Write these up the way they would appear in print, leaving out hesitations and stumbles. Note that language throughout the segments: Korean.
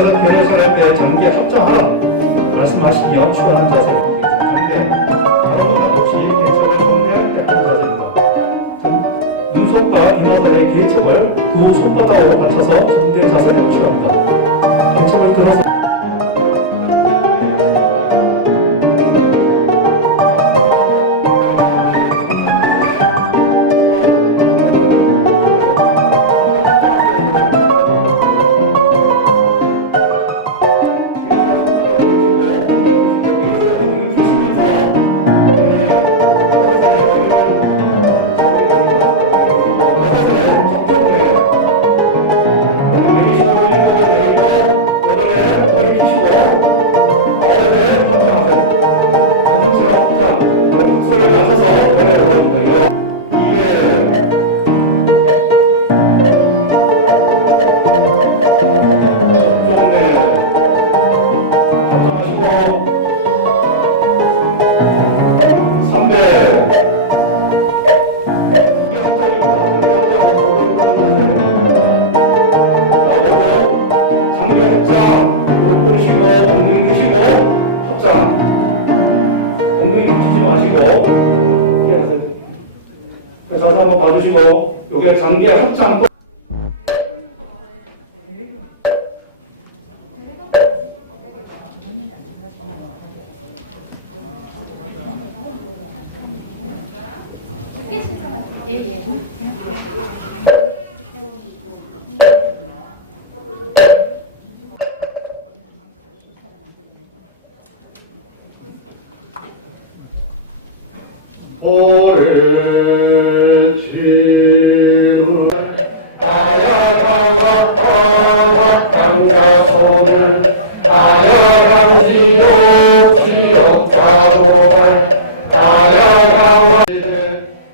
이것은 변호사를 때 장기에 합정하라 말씀하시기에 추구하는 자세입니다. 장대 바로보다 없이 개척을 정리할 때 하는 자세입니다. 눈썹과 이마들의 개척을 두 손바닥으로 받쳐서 정대 자세를 취합니다. 개척을 들어서 자세 한번 봐주시고 여기에 장기의 합장 오래 지는 아야가 강자손을 아야가 지옥 자도할 아야가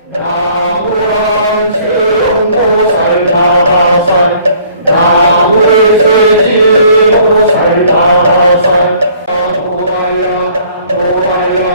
나무란 세운도살 나살 나무를 세지고 살다살 도달야 도달야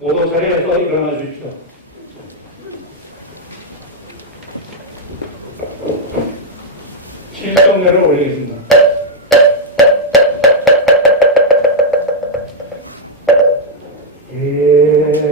모두 자리에서 일어나 주십시오. 실성례를 올리겠습니다. 예.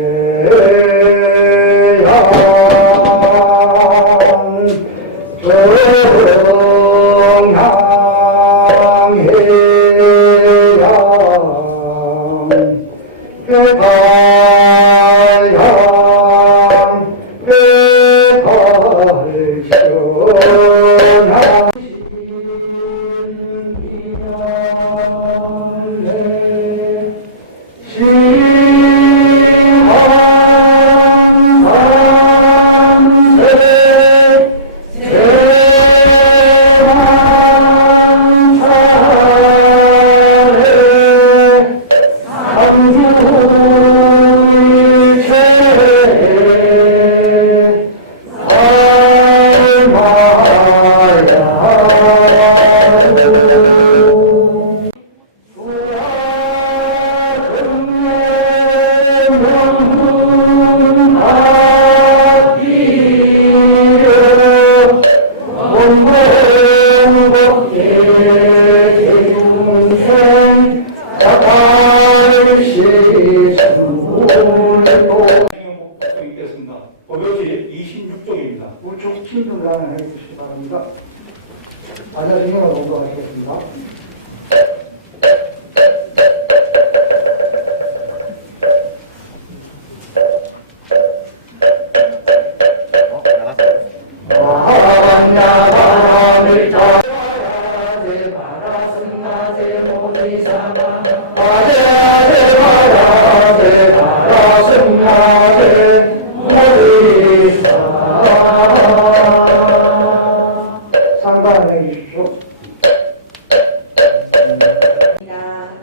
상관해 주십시오.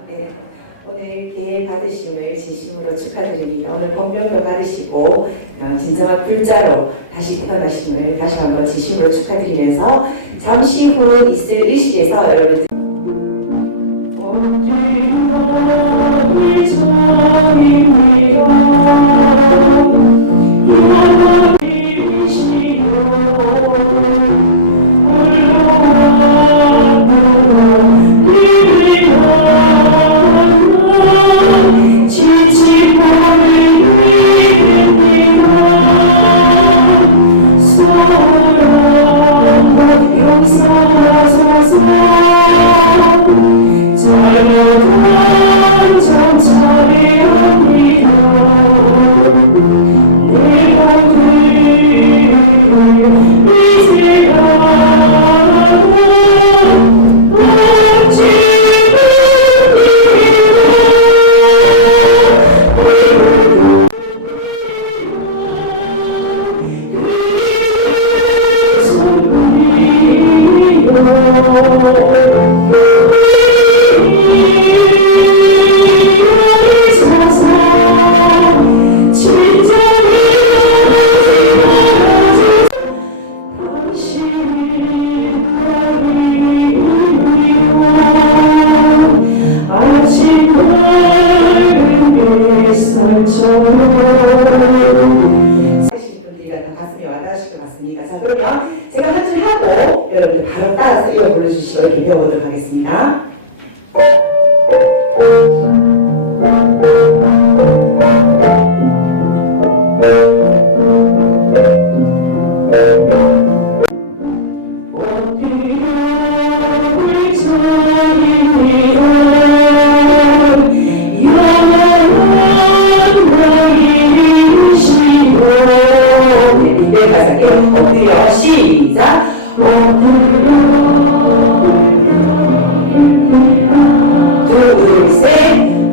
네, 오늘 기회 받으심을 진심으로 축하드립니다. 오늘 본명도 받으시고 진정한 불자로 다시 태어나심을 다시 한번 진심으로 축하드리면서 잠시 후 있을 의식에서 여러분들 자, 그러면 제가 한 줄 하고 여러분들 바로 따라서 이어 불러주시고 이렇게 배워보도록 하겠습니다. 엎드려 시작. 둘, 셋,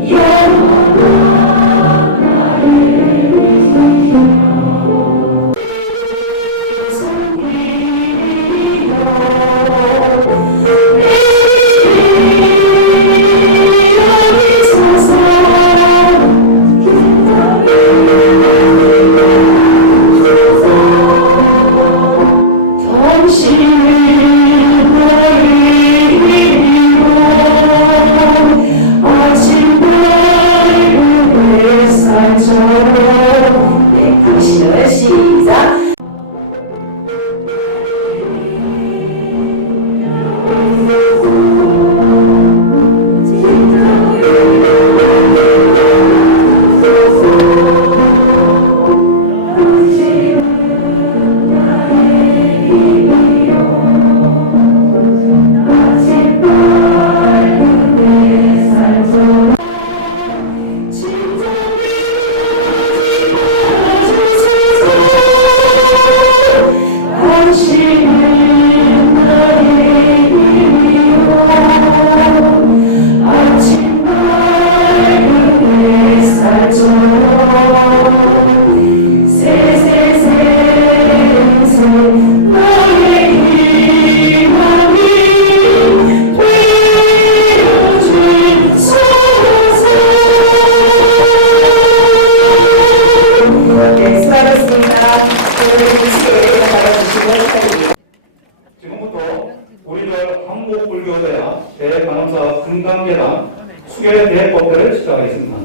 지금부터 우리들 한국불교대학 대관음사 금강계단 수계대법회를 시작하겠습니다.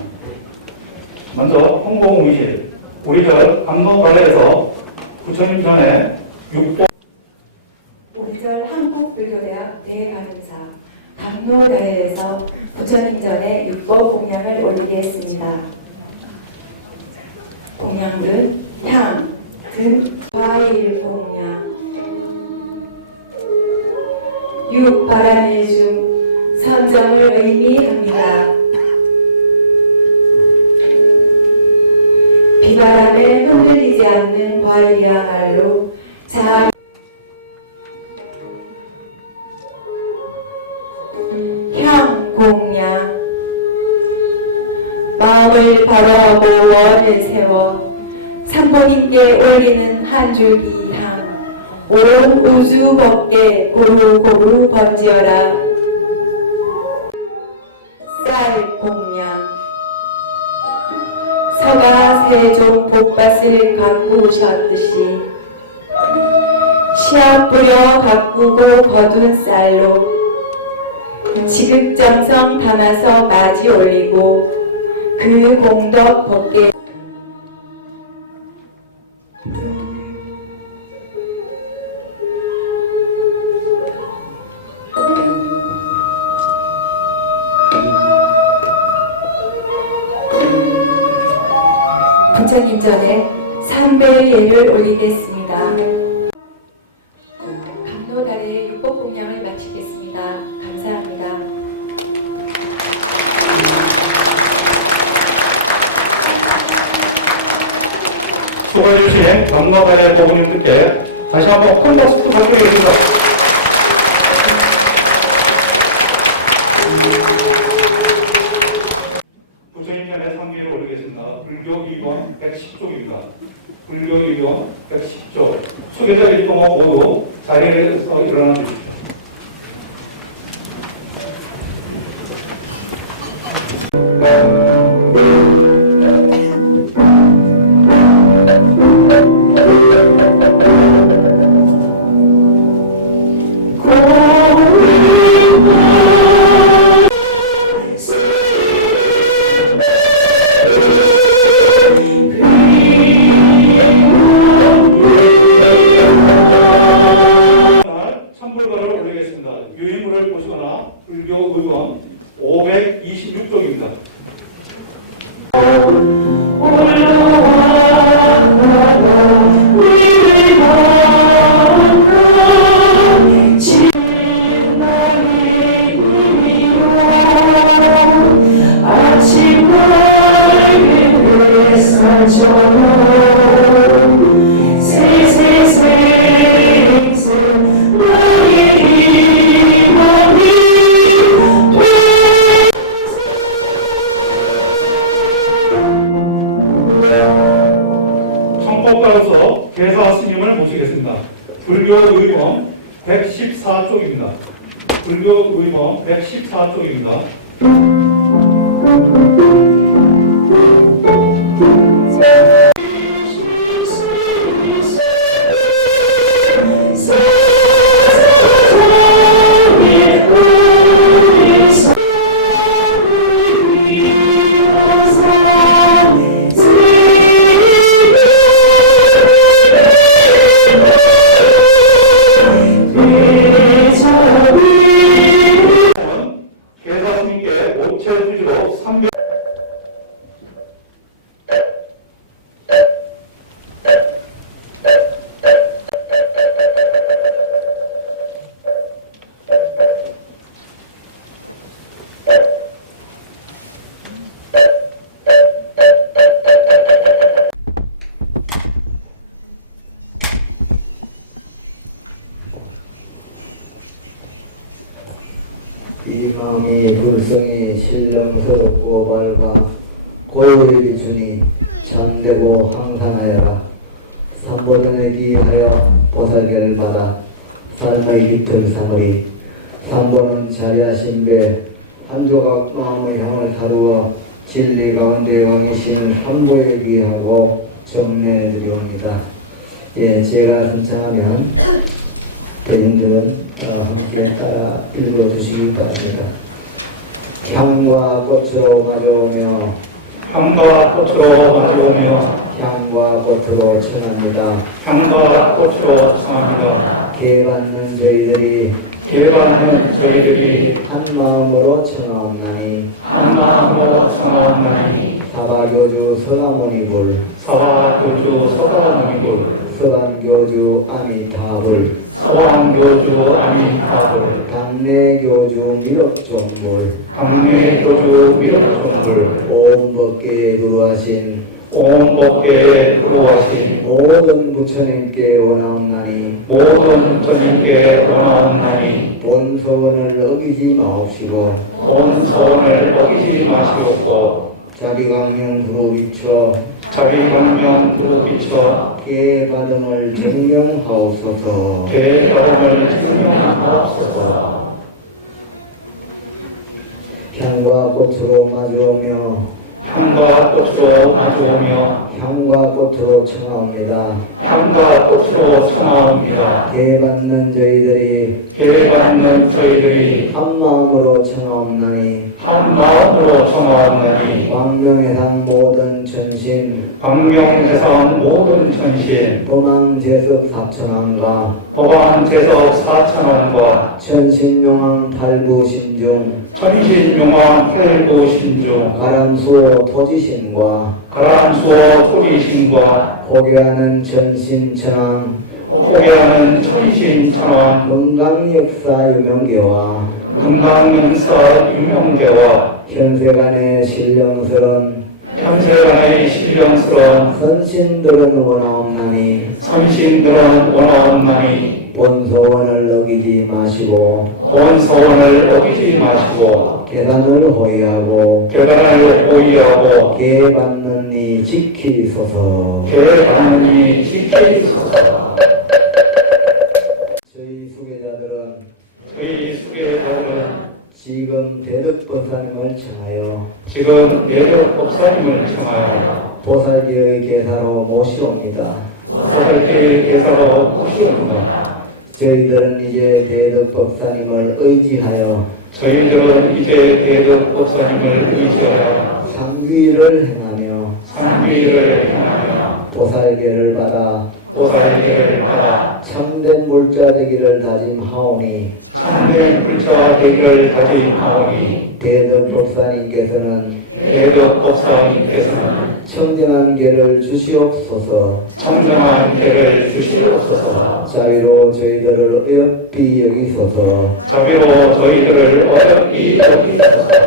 먼저 홍보공실 우리들 감로관에서 부처님 전에 우리절 한국불교대학 대관음사 감로다에서 부처님 전에 육법 공양을 올리겠습니다. 공양은 향, 금, 과일 공양, 육바라밀 중 선정을 의미합니다. 비바람에 흔들리지 않는 과일이야말로 자 향 공양 성을 바로하고 원을 세워 산모님께 올리는 한 줄기 향 온 우주 밖에 고루고루 번지어라. 쌀 공양 서가 세종 복밭을 가꾸셨듯이 씨앗 뿌려 가꾸고 거둔 쌀로 지극정성 담아서 맞이 올리고 그 공덕 벗게 부처님 전에 삼배의 예를 올리겠습니다. 감로달의 육법공양을 마치겠습니다. 감사합니다. 수고해주신 감로달의 고객님들께 다시 한번 큰 박수 부탁드리겠습니다. 부처님 전에 상기를 올리겠습니다. 불교 2번 110쪽입니다. 불교 2번 110쪽. 수계자 일동호 모두 자리에서 일어나 주십시오. 천불가를 올리겠습니다. 유인물을 보시거나 불교 의원 526쪽입니다. 청법가로서 개사 스님을 모시겠습니다. 불교 의원 114쪽입니다. 불교 의원 114쪽입니다. 개사스님께 오체 후지로 300 이 마음이 불성이 신령스럽고 밝아 고요를 비추니 참되고 항산하여라. 삼보전에 기하여 보살계를 받아 삶의 깃을 삼으리. 삼보는 자리하신 배 한 조각 마음의 향을 다루어 진리 가운데 왕이신 삼보에 기하고 정례드리옵니다. 예, 제가 선창하면 대중들은 함께 따라 읽어주시기 바랍니다. 향과 꽃으로 마주오며 향과 꽃으로 마주오며 향과 꽃으로 청합니다. 향과 꽃으로 청합니다. 개받는 저희들이 개받는 저희들이 한 마음으로 청하옵나니 한 마음으로 청하옵나니 사바교주 서가모니불 사화교주 서가모니불 서간교주 아미타불 서왕교주 아미타불 당내교주 미륵종불 당내교주 미륵종불 오음법계에 두루하신 온법계에 들어와신 모든 부처님께 원하옵나니 모든 부처님께 원하옵나니 본소원을 어기지 마옵시고 온 서원을 어기지 마시옵고 자비광명 두루 비춰 자비광명 두루 비춰 깨받음을 증명하옵소서. 깨달음을 증명하옵소서. 향과 꽃으로 마주오며 향과 꽃으로 마주오며 향과 꽃으로 청하옵니다. 향과 꽃으로 청하옵니다. 개받는 저희들이 계받는 저희들이 한 마음으로 청하옵나니 한 마음으로 청하옵나니 광명해상 모든 전신 광명대상 모든 천신 도망제석 사천왕과 법왕제석 사천원과 천신용왕 팔부신중 천신용왕 혈보신중 가람수호 토지신과 가람수어 토리신과 고개하는 전신천왕 호계하는 천신천왕 건강역사 유명계와 금강명사 유명계와 현세간의 신령스런 현세간의 신령스러운 선신들은 원하옵나니 선신들은 원하옵나니 본소원을 어기지 마시고 본서원을 어기지 마시고 계단을 호위하고 계단을 보이하고 계받는 이 지키소서. 계받는 이 지키소서. 저희 수계자들은 저희 수계자들은 지금 대덕보살님을 청하여 지금 내덕법사님을 청하여 보살계의 계사로 모시옵니다. 보살길 계사로 모시옵니다. 저희들은 이제 대덕법사님을 의지하여 저희들은 이제 대덕법사님을 의지하여 상귀를 행하며 상귀를 행하며 보살계를 받아 보살계를 받아 참된 물자 되기를 다짐하오니 참된 불자 되기를 다짐하오니 대덕법사님께서는 대덕법사님께서는 청정한 계를 주시옵소서. 청정한 계를 주시옵소서. 자비로 저희들을 어여삐 여기소서. 자비로 저희들을 어렵게 여기소서.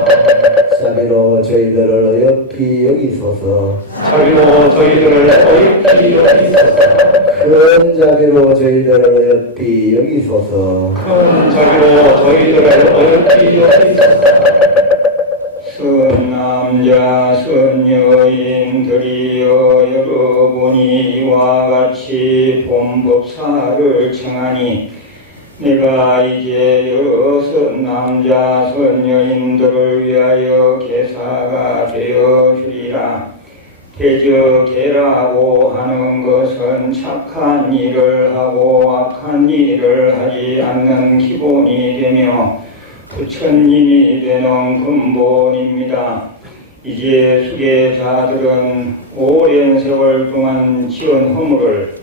자비로 저희들을 어여삐 여기소서. 자비로 저희들을 어렵게 여기소서. 큰 자비로 저희들을 어여삐 여기소서. 큰 자비로 저희들을 어렵게 여기소서. 선남자 선여인들이여 여러분이 이와 같이 본법사를 청하니 내가 이제 여러 선남자 선여인들을 위하여 계사가 되어 주리라. 대적계라고 하는 것은 착한 일을 하고 악한 일을 하지 않는 기본이 되며 부처님이 되는 근본입니다. 이제 수계자들은 오랜 세월 동안 지은 허물을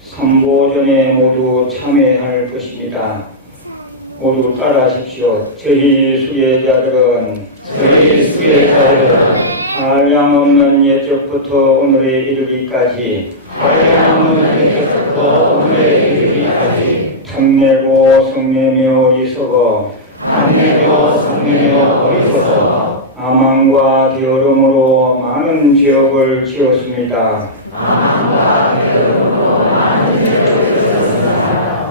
삼보전에 모두 참회할 것입니다. 모두 따라하십시오. 저희 수계자들은 한량없는 옛적부터 오늘에 이르기까지 참내고 성내며 어리석어 아망과 게으름으로 많은 죄업을 지었습니다.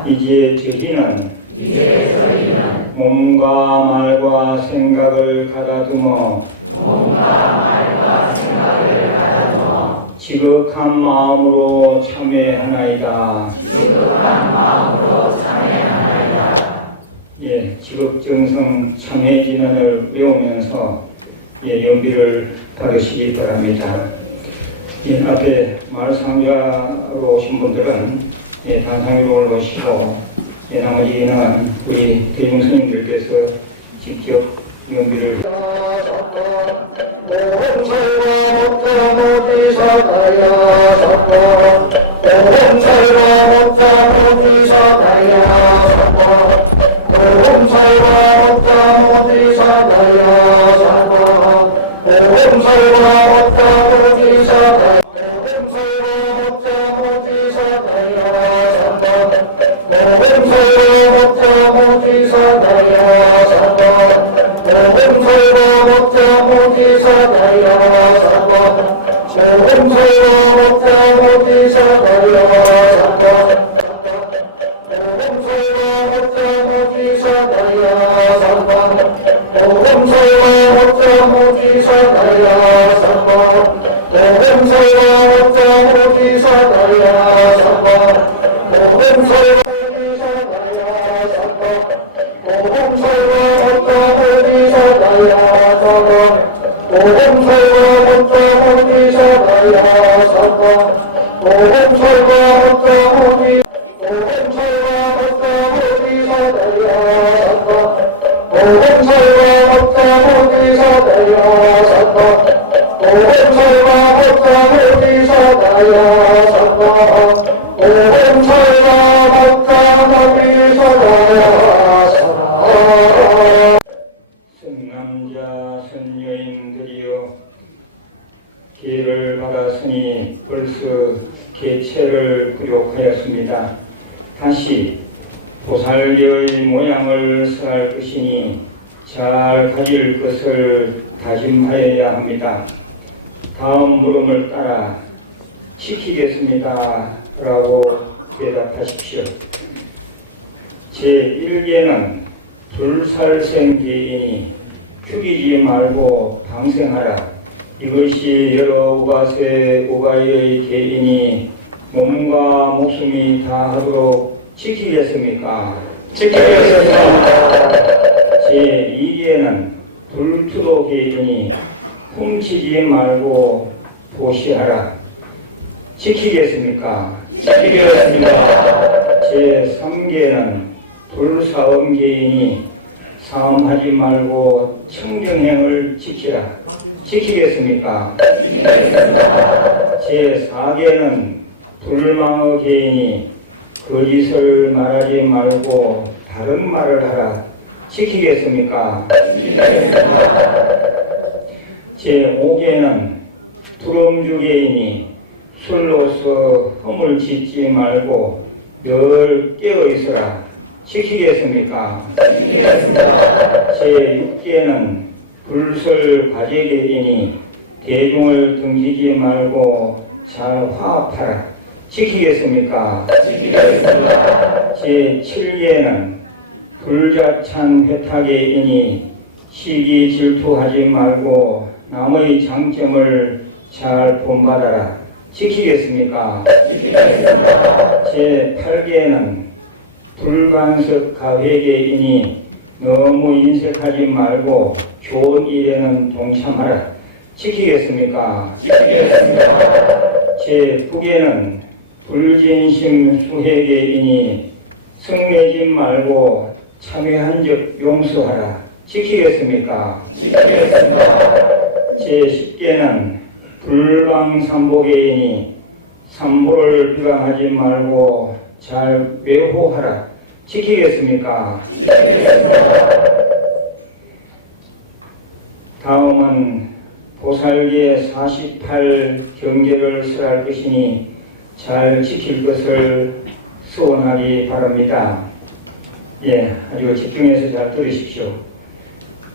이제 저희는 몸과 말과 생각을 가다듬어 지극한 마음으로 참회하나이다. 지극정성 참회진언을 외우면서 연비를 받으시기 바랍니다. 앞에 말상자로 오신 분들은 단상 위로 올라오시고 나머지는 우리 대중 스님들께서 직접 연비를 오금설와 목자 모지사다야 성남자 선여인들이여 기회를 받았으니 벌써 개체를 구족하였습니다. 다시 보살개의 모양을 써할 것이니 잘 가질 것을 다짐하여야 합니다. 다음 물음을 따라 지키겠습니다 라고 대답하십시오. 제1계는 둘살생 개인이 죽이지 말고 방생하라. 이것이 여러 우가세 우가의 개인이 몸과 목숨이 다하도록 지키겠습니까? 지키겠습니다. 제2계는 불투도 개인이 훔치지 말고 보시하라. 지키겠습니까? 지키겠습니다. 제3계는 불사음 개인이 사음하지 말고 청정행을 지키라. 지키겠습니까? 제4계는 불망의 개인이 거짓을 말하지 말고 다른 말을 하라. 지키겠습니까? 제5계는 두lum주 개인이 술로서 흠을 짓지 말고 늘 깨어 있으라. 지키겠습니까? 제6계는 불설 과제개인이 대중을 등지지 말고 잘 화합하라. 지키겠습니까? 제7계는 불자찬 회탁개인이 시기 질투하지 말고 남의 장점을 잘 본받아라. 지키겠습니까? 제8계는 불간섭 가회개인이 너무 인색하지 말고 좋은 일에는 동참하라. 지키겠습니까? 제9계는 불진심 수혜개인이 성내지 말고 참여한 적 용서하라. 지키겠습니까? 제10계는 불방삼보개인이 삼보를 비방하지 말고 잘 외호하라. 지키겠습니까? 다음은 보살계 48 경계를 설할 것이니 잘 지킬 것을 소원하기 바랍니다. 아주 집중해서 잘 들으십시오.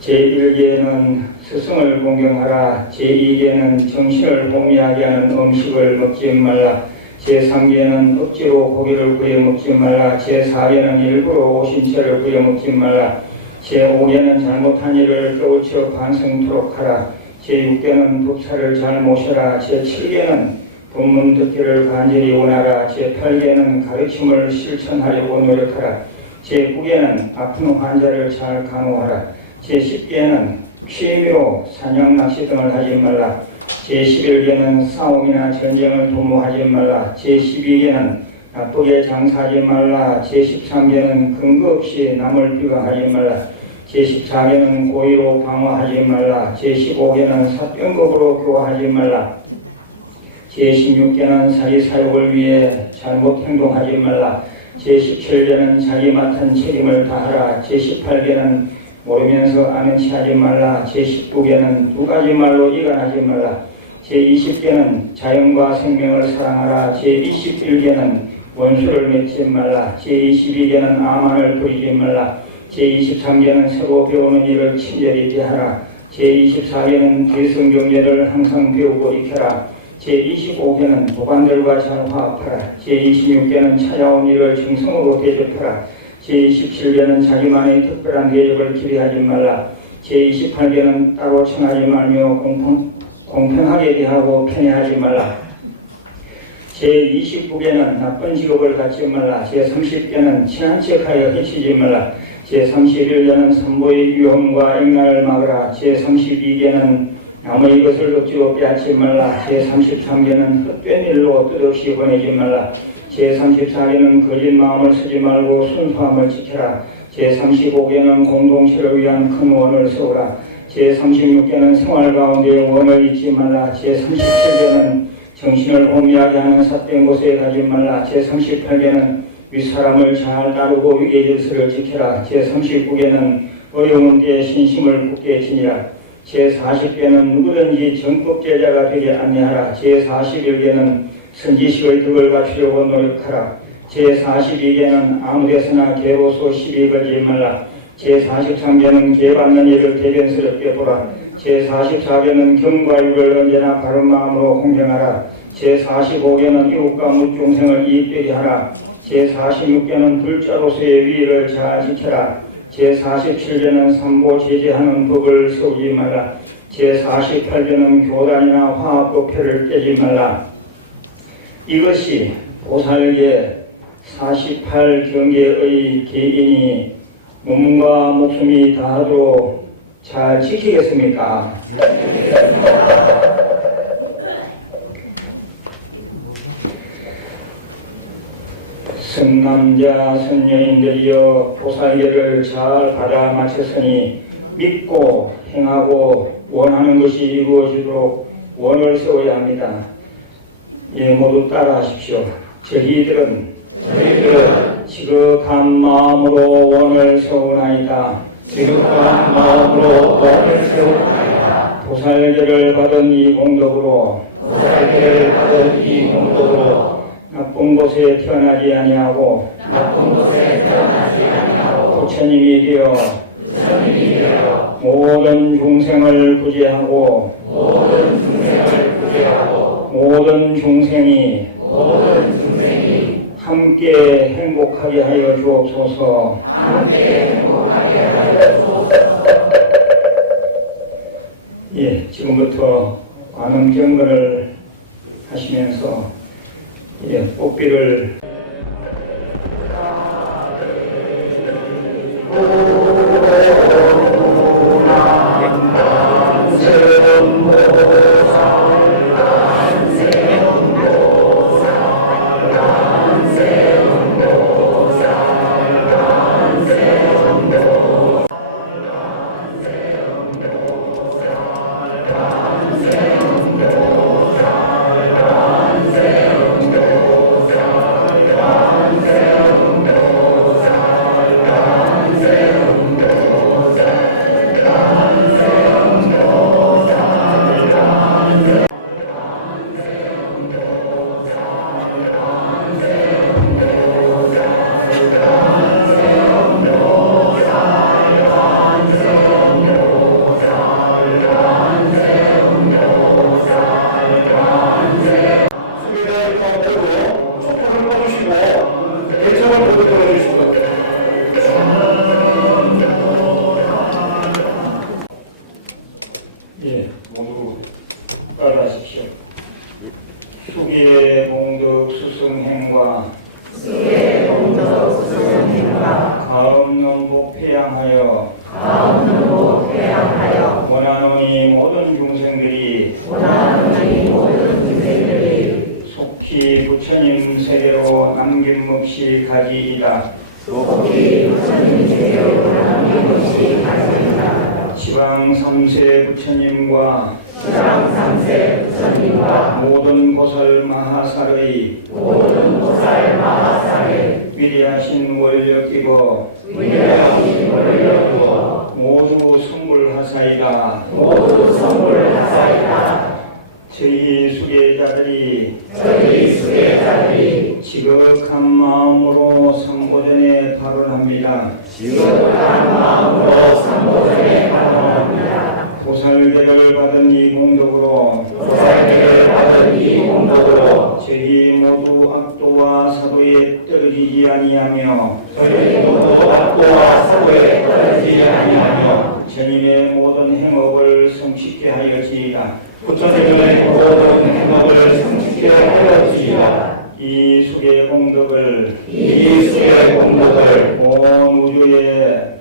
제1계는 스승을 공경하라. 제2계는 정신을 혼미하게 하는 음식을 먹지 말라. 제3계는 억지로 고기를 구워 먹지 말라. 제4계는 일부러 오신채를 구워 먹지 말라. 제5계는 잘못한 일을 깨우쳐 반성토록 하라. 제6계는 법사를 잘 모셔라. 제7계는 법문 듣기를 간절히 원하라. 제8계는 가르침을 실천하려고 노력하라. 제9계는 아픈 환자를 잘 간호하라. 제10계는 취미로 사냥 낚시 등을 하지 말라. 제11계는 싸움이나 전쟁을 도모하지 말라. 제12계는 나쁘게 장사하지 말라. 제13계는 근거 없이 남을 비방하지 말라. 제14계는 고의로 방어하지 말라. 제15계는 사병법으로 교화하지 말라. 제16계는 사리사욕을 위해 잘못 행동하지 말라. 제17계는 자기 맡은 책임을 다하라. 제18계는 모르면서 아는 체 하지 말라. 제19계는 두 가지 말로 이간하지 말라. 제20계는 자연과 생명을 사랑하라. 제21계는 원수를 맺지 말라. 제22계는 암만을 부리지 말라. 제23계는 새로 배우는 일을 친절히 대하라. 제24계는 대성경제를 항상 배우고 익혀라. 제25계는 도반들과 잘 화합하라. 제26계는 찾아온 일을 정성으로 대접하라. 제27계는 자기만의 특별한 대접을 기대하지 말라. 제28계는 따로 청하지 말며 공평하게 대하고 편애하지 말라. 제29개는 나쁜 직업을 갖지 말라. 제30개는 친한 척하여 해치지 말라. 제31개는 선보의 위험과 액난을 막으라. 제32개는 남의 것을 억지로 빼앗지 말라. 제33개는 헛된 일로 뜻없이 보내지 말라. 제34개는 거짓 마음을 쓰지 말고 순수함을 지켜라. 제35개는 공동체를 위한 큰 원을 세우라. 제36개는 생활 가운데 원을 잊지 말라. 제37개는 정신을 혼미하게 하는 삿된 곳에 가지 말라. 제38개는 윗사람을 잘 다루고 위계 질서를 지켜라. 제39개는 어려운 때에 신심을 굳게 지니라. 제40개는 누구든지 전국 제자가 되게 안내하라. 제41개는 선지식의 덕을 갖추려고 노력하라. 제42개는 아무데서나 개로서 시비 걸지 말라. 제43개는 개받는 일을 대변스럽게 보라. 제44개는 경과 육을 언제나 바른 마음으로 공경하라. 제45개는 이웃과 무중생을 이익되게 하라. 제46개는 불자로서의 위의를 잘 지켜라. 제47개는 삼보 제재하는 법을 세우지 말라. 제48개는 교단이나 화합법회를 깨지 말라. 이것이 보살계 48경계의 개인이 몸과 목숨이 다하도록 잘 지키겠습니까? 선남자 선녀인들이여 보살계를 잘 받아 마쳤으니 믿고 행하고 원하는 것이 이루어지도록 원을 세워야 합니다. 예, 모두 따라하십시오. 저희들은 지극한 마음으로 원을 세우나이다. 지극한 마음으로 원을 세우나이다. 보살계를 받은 이 공덕으로 나쁜 곳에 태어나지 아니하고 부처님이 되어 모든 중생을 구제하고 모든 중생이 함께 행복하게 하여 주옵소서. 예, 지금부터 관음경건을 하시면서 꽃비를 모두 따라하십시오. 수기의 공덕 수승행과 가없는 복패양하여 원하노니 모든 중생들이 속히 부처님 세계로 남김없이 가지이다. 지방 3세 부처님과 모든 보살 마하살의 위대하신 원력이고 모두 선물하사이다. 저희 수계자들이 지극한 마음으로 삼보전에 발언합니다. 보살계를 받은 이 공덕으로 저희 모두 악도와 사도에 떨어지지 아니하며 주님의 모든 행업을 성취케 하여지이다. 부처님의 모든 행동을 성취케 하여지이다. 이수의 공덕을 이수의 공덕을 온 우주의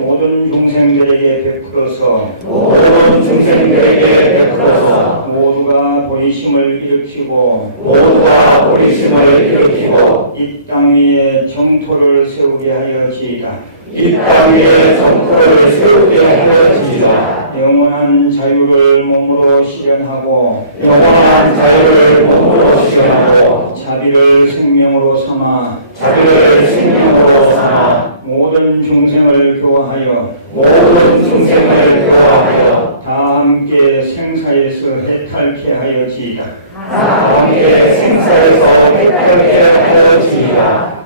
모든 중생들에게 베풀어서 모든 중생들에게 베풀어서 모두가 보리심을 일으키고 모두가 보리심을 일으키고 이 땅 위에 정토를 세우게 하여지이다. 이 땅 위에 정토를 세우게 하여지이다. 영원한 자유를 몸으로 실현하고 영원한 자유를 몸으로 실현하고 자비를 생명으로 삼아 자비를 생명으로 삼아 모든 중생을 교화하여 모든 중생을 교화하여 다 함께 생사에서 해탈케 하여지이다. 다 함께 생사에서 해탈케 하여지이다.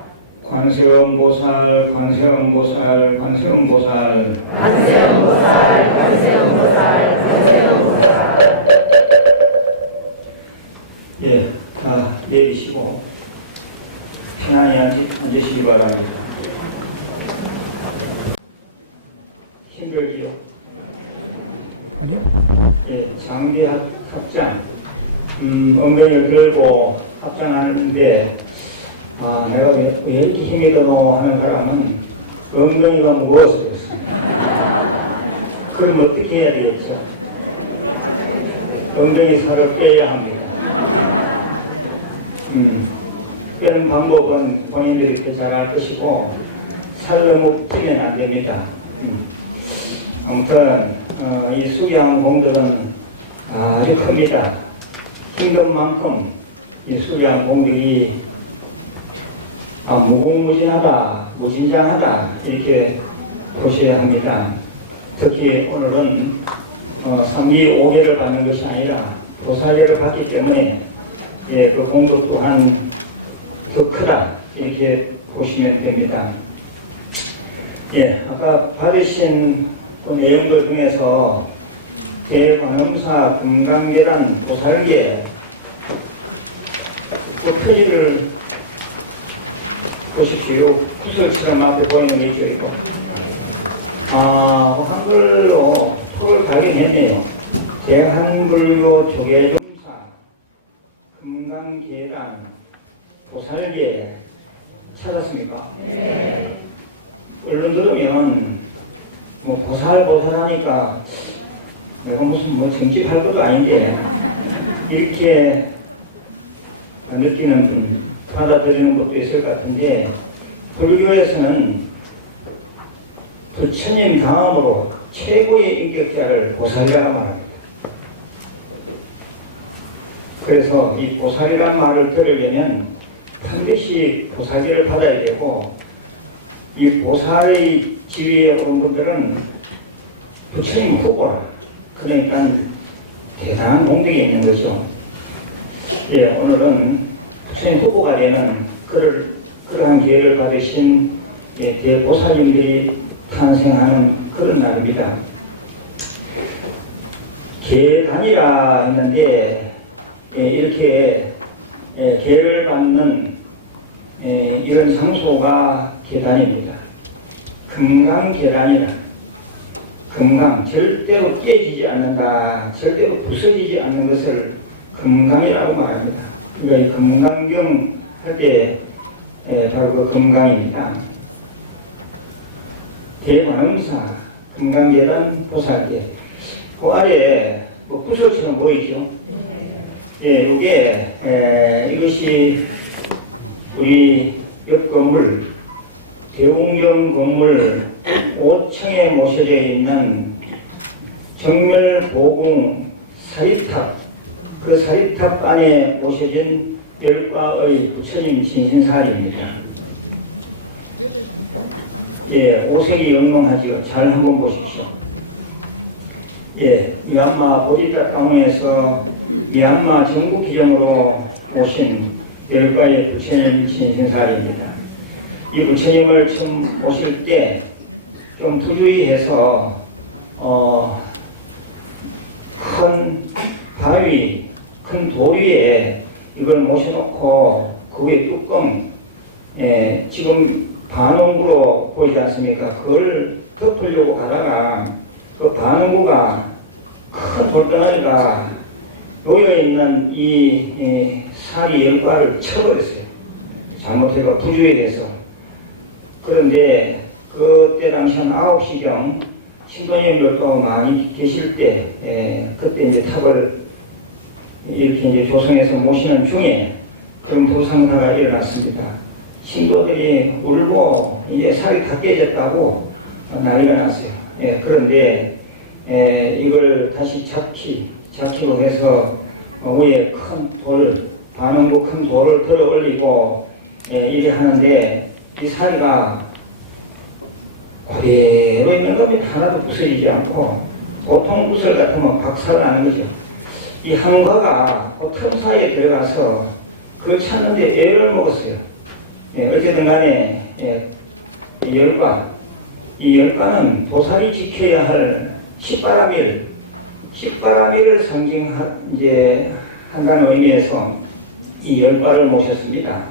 관세음보살 관세음보살 관세음보살 관세음보살, 관세음보살, 관세음보살. 예, 다 내리시고 편안히 앉으시기 바랍니다. 힘들지요? 예, 장기 합장 엉덩이를 들고 합장하는데 내가 왜 이렇게 힘이 드노 하는 사람은 엉덩이가 무거워서 그렇습니다. 그럼 어떻게 해야 되겠죠? 엉덩이 살을 빼야 합니다. 빼는 방법은 본인들이 이렇게 잘 알 것이고 살 너무 찌면 안 됩니다. 아무튼 이 수양 공덕은 아주 큽니다. 힘든 만큼 이 수양 공덕이 무궁무진하다, 무진장하다 이렇게 보셔야 합니다. 특히 오늘은 삼기 5개를 받는 것이 아니라 보살계를 받기 때문에 그 공덕 또한 더 크다 이렇게 보시면 됩니다. 아까 받으신 그 내용들 중에서 대관음사 금강계란 보살계 그 표지를 보십시오. 구슬처럼 앞에 보이는 게 있죠, 이거. 한글로 표를 발견했네요. 대한불교 조계종사 금강계란 보살계 찾았습니까? 네. 얼른 들으면 보살 하니까 내가 무슨 정집할 것도 아닌데 이렇게 느끼는 분, 받아들이는 것도 있을 것 같은데 불교에서는 부처님 다음으로 최고의 인격자를 보살이라고 말합니다. 그래서 이 보살이란 말을 들으려면 반드시 보살계를 받아야 되고 이 보살의 지위에 오른 분들은 부처님 후보라. 그러니까 대단한 공덕이 있는 거죠. 오늘은 부처님 후보가 되는 그러한 기회를 받으신 대보살님들이 탄생하는 그런 날입니다. 계단이라 했는데 이렇게 계를 받는 이런 장소가 계단입니다. 금강계단이라. 금강, 절대로 깨지지 않는다, 절대로 부서지지 않는 것을 금강이라고 말합니다. 그러니까 이 금강경 할 때 바로 그 금강입니다. 대관음사, 금강계단, 보살계. 그 아래에 구슬처럼 보이죠? 이것이 우리 옆 건물, 대웅경 건물 5층에 모셔져 있는 정멸보궁 사리탑, 그 사리탑 안에 모셔진 열과의 부처님 신신살입니다. 5색이 영롱하지요. 잘 한번 보십시오. 미얀마 보디타 땅에서 미얀마 전국 기정으로 오신 열과의 부처님 신신살입니다. 이 부처님을 처음 오실 때 좀 부주의해서 큰 바위, 큰 돌 위에 이걸 모셔놓고 그 위에 뚜껑, 지금 반원구로 보이지 않습니까? 그걸 덮으려고 가다가 그 반원구가 큰 돌덩어리가 놓여있는 이 사리 열과를 쳐버렸어요. 잘못해서 부주의에 대해서. 그런데 그때 당시 한 9시경 신도님들도 많이 계실 때 그때 이제 탑을 이렇게 이제 조성해서 모시는 중에 그런 부상사가 일어났습니다. 신도들이 울고 이제 살이 다 깨졌다고 난리가 났어요. 그런데 이걸 다시 잡기로 해서 위에 큰 돌, 반원구 큰 돌을 들어 올리고 이래 하는데 이 사리가 그대로 있는 겁니다. 하나도 부서지지 않고 보통 구슬 같으면 박살을 나는 거죠. 이 한과가 그 틈 사이에 들어가서 그걸 찾는데 애를 먹었어요. 어쨌든 간에 이 열과는 보살이 지켜야 할 십바라밀을 상징한다는 의미에서 이 열과를 모셨습니다.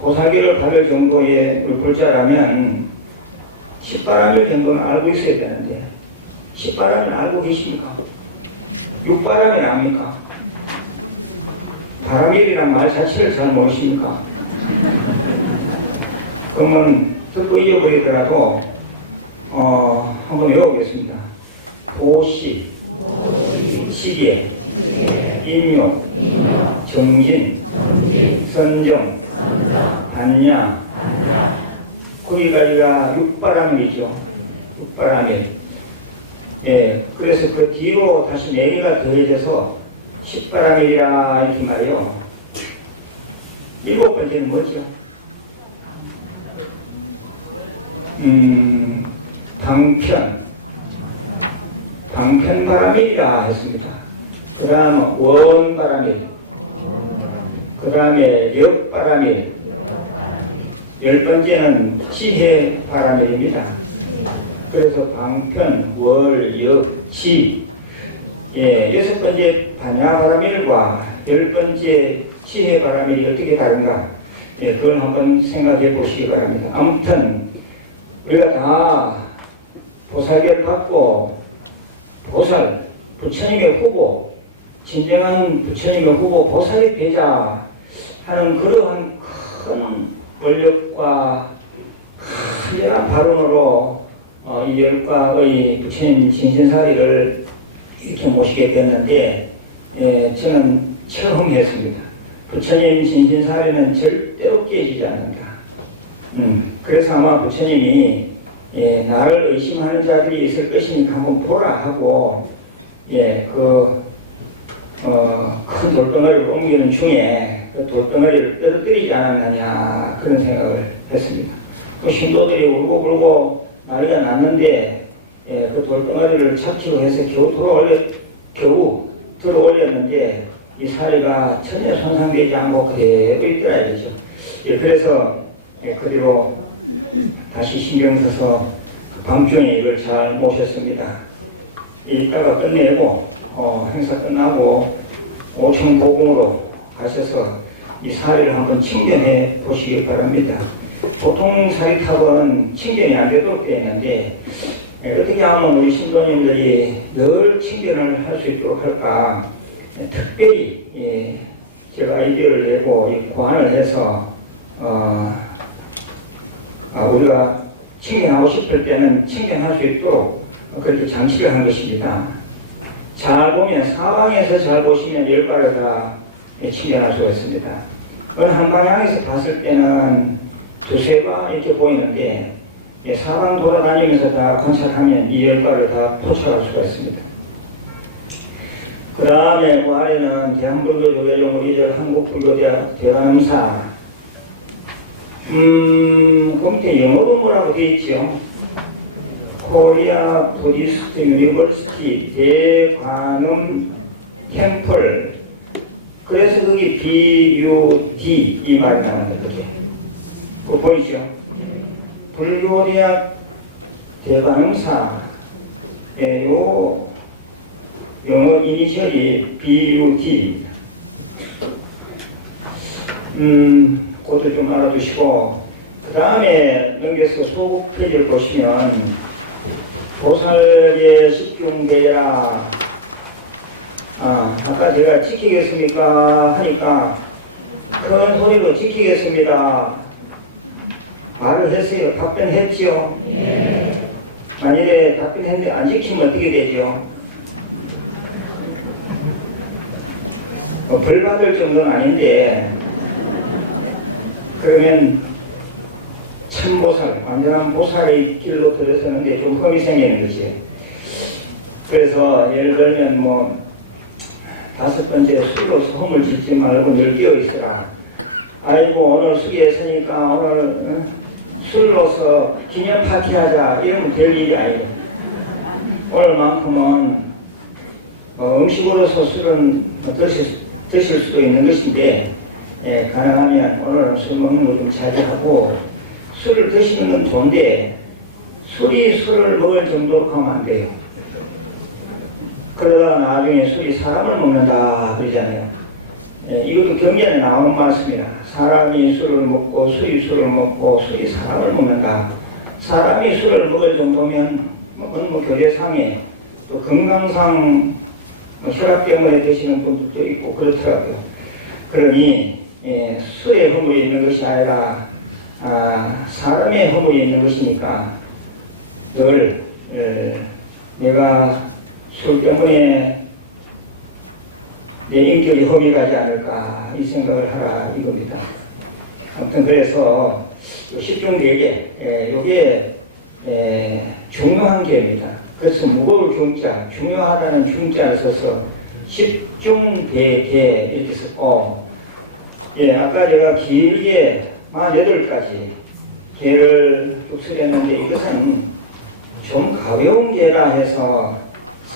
보살계를 받을 정도의 불자라면 십바라밀 정도는 알고 있어야 되는데 십바라밀 알고 계십니까? 육바라밀 압니까? 바라밀이란 말 자체를 잘 모르십니까? 그러면 듣고 잊어버리더라도 한번 외워보겠습니다. 도시, 시계, 인욕, 정진, 선정, 단야, 거기까지가 육바라밀이죠. 육바라밀. 그래서 그 뒤로 다시 4개가 더해져서 십바라밀이라 이렇게 말이요. 7번째는 뭐죠? 방편바라밀이라 했습니다. 그 다음 원바라밀, 그 다음에 역바라밀, 10번째는 지혜바라밀입니다. 그래서 방편, 월, 역, 지, 6번째 반야바라밀과 10번째 지혜바라밀이 어떻게 다른가? 그걸 한번 생각해 보시기 바랍니다. 아무튼 우리가 다 보살계를 받고 보살, 부처님의 후보, 진정한 부처님의 후보, 보살이 되자 하는 그러한 큰 원력과 간절한 발언으로 이 열과의 부처님 진신사리를 이렇게 모시게 됐는데 저는 처음 했습니다. 부처님 진신사리는 절대로 깨지지 않는다. 그래서 아마 부처님이 나를 의심하는 자들이 있을 것이니까 한번 보라 하고 큰 돌덩어리를 옮기는 중에 그 돌덩어리를 떨어뜨리지 않았느냐 그런 생각을 했습니다. 그 신도들이 울고불고 난리가 났는데 그 돌덩어리를 잡기로 해서 겨우 들어 올렸는데 이 사리가 전혀 손상되지 않고 그대로 있더라 이거죠. 그래서 그대로 다시 신경 써서 밤중에 이걸 잘 모셨습니다. 이따가 끝내고 행사 끝나고 오천고궁으로 가셔서 이 사리를 한번 칭견해 보시기 바랍니다. 보통 사리탑은 칭견이 안 되도록 되어 있는데 어떻게 하면 우리 신도님들이 늘 칭견을 할 수 있도록 할까 특별히 제가 아이디어를 내고 고안을 해서 우리가 칭견하고 싶을 때는 칭견할 수 있도록 그렇게 장치를 한 것입니다. 잘 보면 사방에서 잘 보시면 열과를 다 칭견할 수가 있습니다. 어느 한 방향에서 봤을 때는 두세 방 이렇게 보이는데 사방 돌아다니면서 다 관찰하면 이 열과를 다 포착할 수가 있습니다. 그 다음에 그 아래는 대한불교조계종 우리절 한국불교대학 대관음사 그 밑에 영어로 뭐라고 되어 있죠? 코리아 부디스트 유니버시티 대관음 템플. 그래서 거기 BUD 이 말이 나옵니다. 그게 그거 보이죠? 불교대학 대관음사 요 영어 이니셜이 BUD입니다. 그것도 좀 알아두시고 그 다음에 넘겨서 소국 페이지를 보시면 보살계 십중대라. 아까 제가 지키겠습니까 하니까 큰 소리로 지키겠습니다 말을 했어요. 답변했지요? 네. 만일에 답변했는데 안 지키면 어떻게 되죠? 벌 받을 정도는 아닌데, 그러면 참보살, 완전한 보살의 길로 들어서는데 좀 흠이 생기는 것이에요. 그래서 예를 들면 뭐 5번째 술로서 흠을 짓지 말고 늘 끼어 있으라. 아이고 오늘 수기에 서니까 오늘 술로서 기념 파티하자 이러면 될 일이 아니에요. 오늘만큼은 음식으로서 술은 드실 수도 있는 것인데, 가능하면 오늘은 술 먹는 거 좀 자제하고, 술을 드시는 건 좋은데 술이 술을 먹을 정도로 하면 안 돼요. 그러다가 나중에 술이 사람을 먹는다 그러잖아요. 이것도 경전에 나오는 말씀이라. 사람이 술을 먹고 술이 술을 먹고 술이 사람을 먹는다. 사람이 술을 먹을 정도면 뭐 교제상에 또 건강상 혈압 때문에 드시는 분들도 있고 그렇더라고요. 그러니 술에 허물이 있는 것이 아니라 사람의 허물이 있는 것이니까 늘 내가 술 때문에 내 인격이 험이 가지 않을까 이 생각을 하라 이겁니다. 아무튼 그래서 십중대계 이게 중요한 계입니다. 그래서 무거울 중자, 중요하다는 중자를 써서 십중대계 이렇게 썼고, 아까 제가 길게 48가지 계를 쭉 쓰렸는데 이것은 좀 가벼운 계라 해서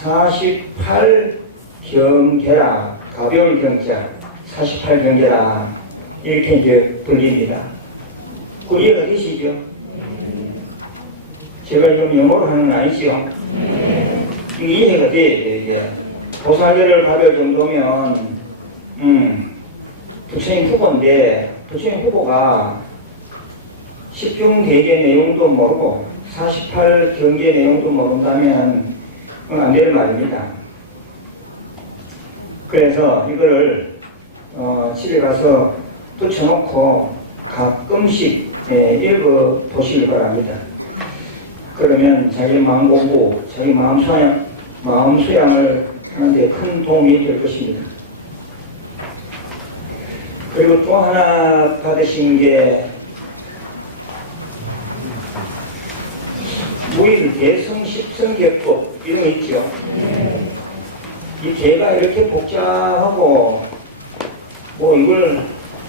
48경계라, 가벼울 경자 48경계라 이렇게 이제 불립니다. 그 이해가 되시죠? 제가 좀 영어로 하는 건 아니죠? 이게 이해가 돼야 돼요. 이게 보살계를 받을 정도면 부처님 후보인데 부처님 후보가 10중대계 내용도 모르고 48경계 내용도 모른다면 안 될 말입니다. 그래서 이거를 집에 가서 붙여놓고 가끔씩 읽어 보시기 바랍니다. 그러면 자기 마음 공부, 자기 마음 수양을 하는데 큰 도움이 될 것입니다. 그리고 또 하나 받으신 게 무일 대성 십성계법 이런 거 있죠. 이 계가 이렇게 복잡하고 뭐 이걸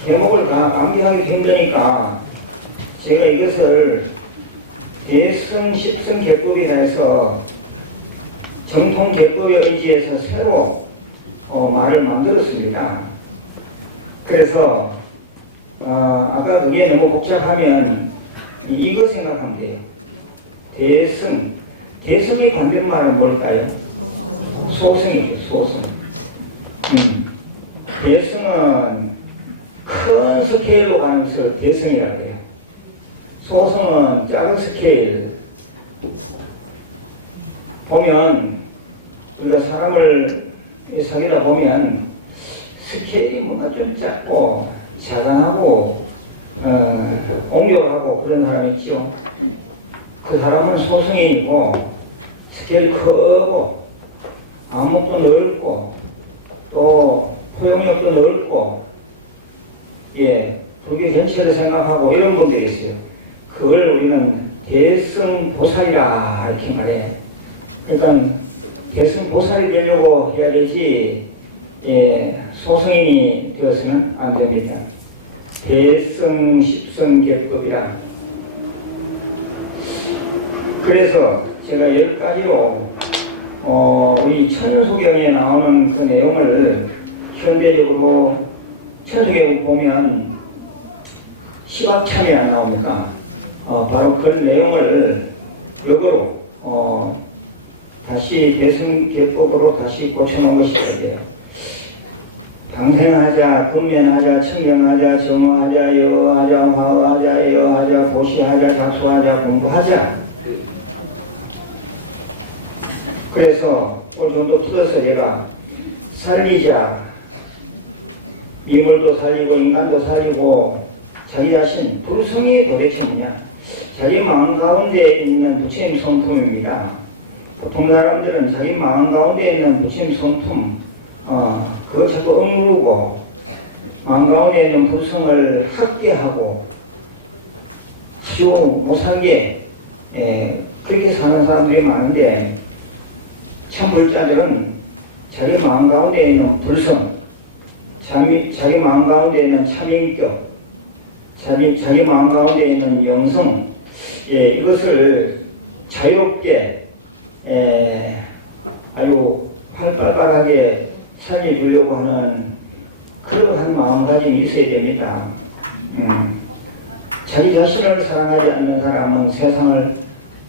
제목을 다 암기하기 힘드니까 제가 이것을 대성 십성계법이라 해서 정통계법에 의지해서 새로 말을 만들었습니다. 그래서 아까 그게 너무 복잡하면 이거 생각하면 돼요. 대성의 반대말은 뭘까요? 소성이죠. 소성. 대성은 큰 스케일로 가는 것을 대성이라고 해요. 소성은 작은 스케일. 보면 우리가 사람을 사귀다 보면 스케일이 뭔가 좀 작고 자상하고 옹졸하고 그런 사람이 있죠. 그 사람은 소성인이고 스케일이 크고 안목도 넓고 또 포용력도 넓고 불교 전체를 생각하고 이런 분들이 있어요. 그걸 우리는 대승보살이라 이렇게 말해. 그러니까 대승보살이 되려고 해야 되지 소성인이 되어서는 안 됩니다. 대승 십성계법이라. 그래서 제가 10가지로 우리 천수경에 나오는 그 내용을 현대적으로 천수경 보면 시박참이 안 나옵니까? 바로 그 내용을 역으로 다시 대승계법으로 다시 고쳐놓은 것이 돼요. 방생하자, 근면하자, 청명하자, 정화하자, 여하자, 화하자, 에어하자, 보시하자, 작수하자, 공부하자. 그래서 오늘 좀더 풀어서 제가 살리자, 미물도 살리고 인간도 살리고 자기 자신, 불성이 도대체 뭐냐? 자기 마음 가운데 있는 부처님 성품입니다. 보통 사람들은 자기 마음 가운데 있는 부처님 성품, 그걸 자꾸 억누르고 마음 가운데 있는 불성을 학대하고 아주 못살게 그렇게 사는 사람들이 많은데, 참 불자들은 자기 마음 가운데 있는 불성, 자기 마음 가운데 있는 참인격, 자기 마음 가운데 있는 영성, 이것을 자유롭게 아주 활발하게 살려주려고 하는 그러한 마음가짐이 있어야 됩니다. 자기 자신을 사랑하지 않는 사람은 세상을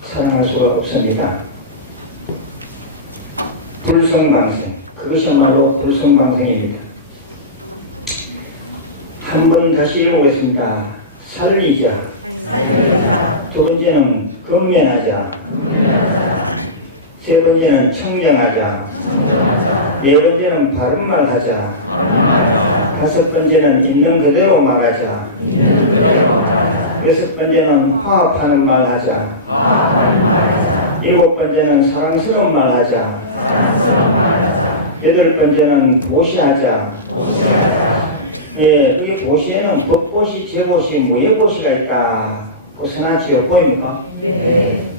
사랑할 수가 없습니다. 불성방생, 그것이야말로 불성방생입니다. 한번 다시 읽어보겠습니다. 살리자. 두 번째는 근면하자. 세 번째는 청정하자. 네 번째는 바른말 하자. 다섯 번째는 있는 그대로 말하자. 여섯 번째는 화합하는 말 하자. 일곱 번째는 사랑스러운 말 하자. 여덟 번째는 보시하자. 이 보시에는 법보시, 제보시, 무예보시가 있다. 그 선하지요. 보입니까?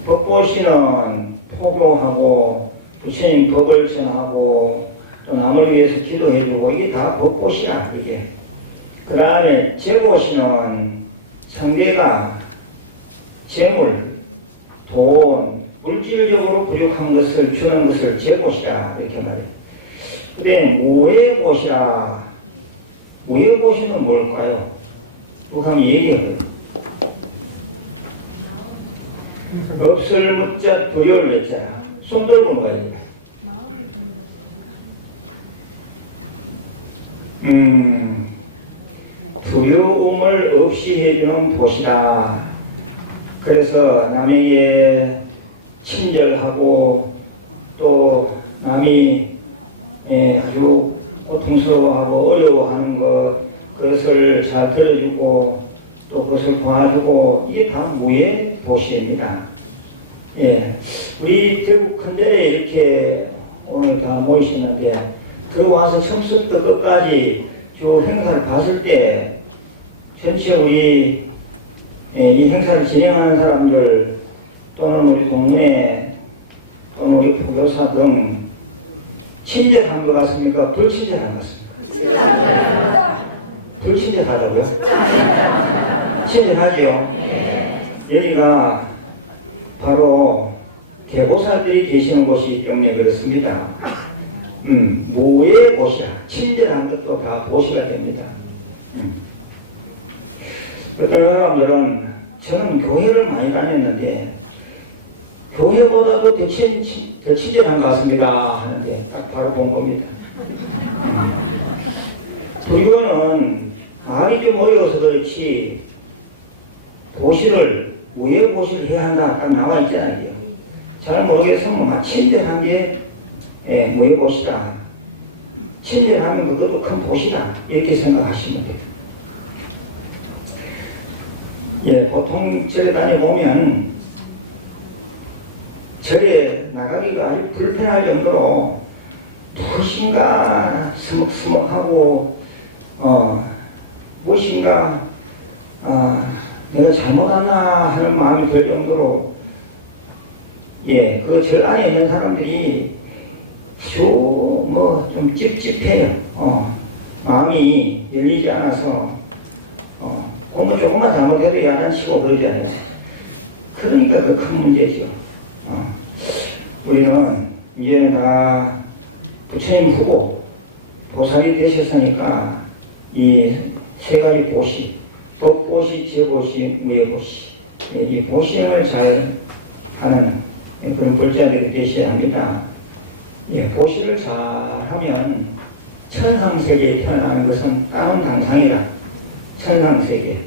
법보시는 포교하고 부처님 법을 전하고 또 남을 위해서 기도해주고, 이게 다 법보시야. 이게. 그 다음에 제보시는 상대가 재물, 돈, 물질적으로 부족한 것을 주는 것을 제보시라 이렇게 말해요. 근데 무예보시라. 무예보시는 뭘까요? 누가 한번 얘기해봐요. 없을 묻자 두려울 외자. 손 들고 뭐예요? 두려움을 없이 해주는 보시다. 그래서 남에게 친절하고 또 남이 아주 고통스러워하고 어려워하는 그것을 잘 들어주고 또 그것을 도와주고, 이게 다 무예 보시입니다. 우리 대구 큰데에 이렇게 오늘 다 모이시는데, 들어와서 처음부터 끝까지 주 행사를 봤을 때 전체 우리 이 행사를 진행하는 사람들 또는 우리 동네 또는 우리 포교사 등 친절한 것 같습니까? 불친절한 것 같습니까? 불친절하다고요? 친절하지요? 여기가 바로 대보살들이 계시는 곳이기 때문에 그렇습니다. 무예 보시라. 친절한 것도 다 보시가 됩니다. 어떤 사람들은 저는 교회를 많이 다녔는데 교회보다도 더 친절한 것 같습니다 하는데 딱 바로 본 겁니다. 불교는 말이 좀 어려워서 그렇지 보시를 무예 보시를 해야 한다 딱 나와 있잖아요. 잘 모르겠으면 친절한 게 무예 보시다. 친절하면 그것도 큰 보시다. 이렇게 생각하시면 돼요. 보통 절에 다녀보면 절에 나가기가 아주 불편할 정도로 무엇인가 스먹스먹하고 무엇인가 내가 잘못하나 하는 마음이 들 정도로 그 절 안에 있는 사람들이 아주 좀 찝찝해요. 마음이 열리지 않아서 공부 조금만 잘못해도 야단치고 그러잖아요. 그러니까 그 큰 문제죠. 우리는 이제는 다 부처님 후보 보살이 되셨으니까 이 세 가지 보시, 법보시, 제보시, 무예보시, 이 보시를 잘 하는 그런 불자들이 되셔야 합니다. 보시를 잘 하면 천상세계에 태어나는 것은 다운 당상이라. 천상세계.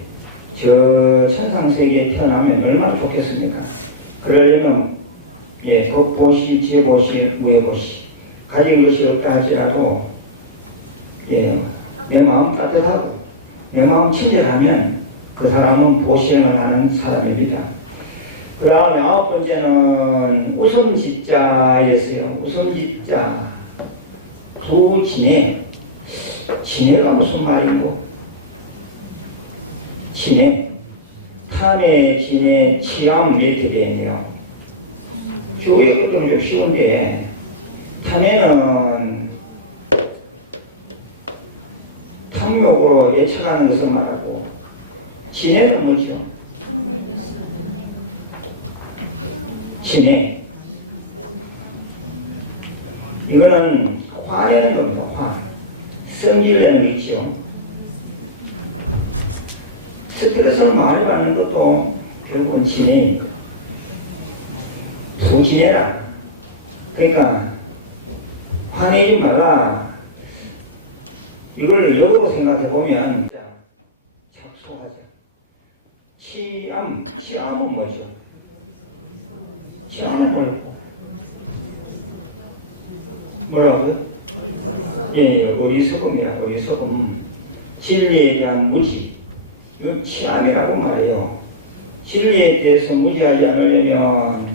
저 천상세계에 태어나면 얼마나 좋겠습니까? 그러려면 덕보시, 제보시, 무해보시 가진 것이 없다 할지라도 내 마음 따뜻하고 내 마음 친절하면 그 사람은 보시행을 하는 사람입니다. 그 다음에 9번째는 웃음짓자였어요. 웃음짓자 두진해. 진해가 무슨 말인고? 진해 탐해, 진해, 치암 이렇게 되어 있네요. 주어가 좀 쉬운데 탐해는 탐욕으로 예측하는 것을 말하고 진해는 뭐죠? 진해 이거는 화내는 겁니다. 화 성질내는 거 있죠. 스트레스를 많이 받는 것도 결국은 진해입니다. 두진해라. 그러니까 화내지 말라. 이걸 역으로 생각해 보면 착소하자. 치암은 뭐죠? 치암은 뭐라고요? 어리석음이야. 어리석음. 진리에 대한 무지. 이건 치암이라고 말해요. 진리에 대해서 무지하지 않으려면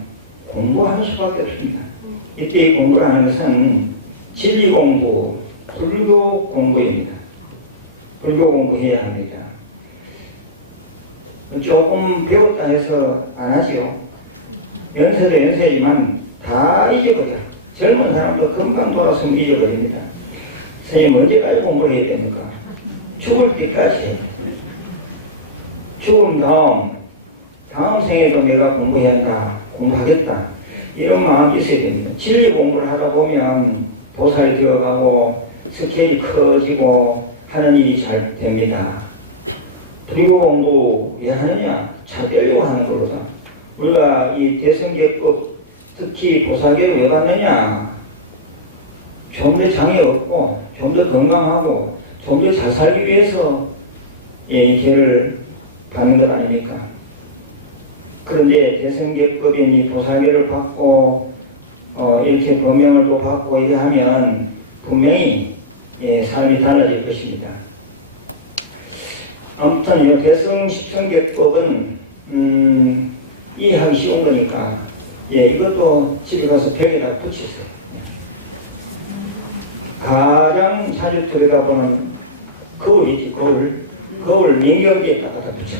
공부하는 수밖에 없습니다. 이때 공부를 하는 것은 진리 공부, 불교 공부입니다. 불교 공부해야 합니다. 조금 배웠다 해서 안 하지요. 연세도 연세지만 다 잊어버려. 젊은 사람도 금방 돌아서면 잊어버립니다. 선생님 언제까지 공부를 해야 됩니까? 죽을 때까지. 죽음 다음 생에도 내가 공부해야 한다. 공부하겠다. 이런 마음이 있어야 됩니다. 진리 공부를 하다 보면 보살이 되어가고 스케일이 커지고 하는 일이 잘 됩니다. 불교 공부 왜 하느냐? 잘 되려고 하는 거거든. 우리가 이 대승계법 특히 보살계를 왜 받느냐? 좀 더 장애 없고 좀 더 건강하고 좀 더 잘 살기 위해서 이 계를 받는 것 아닙니까? 그런데 대승계법에 이 보살계를 받고 이렇게 법명을 또 받고 이렇게 하면 분명히 삶이 달라질 것입니다. 아무튼 이 대승 십성계법은 이해하기 쉬운 거니까 이것도 집에 가서 벽에다 붙이세요. 가장 자주 들여다보는 거울 있지, 거울 민경기에 갖다 붙여.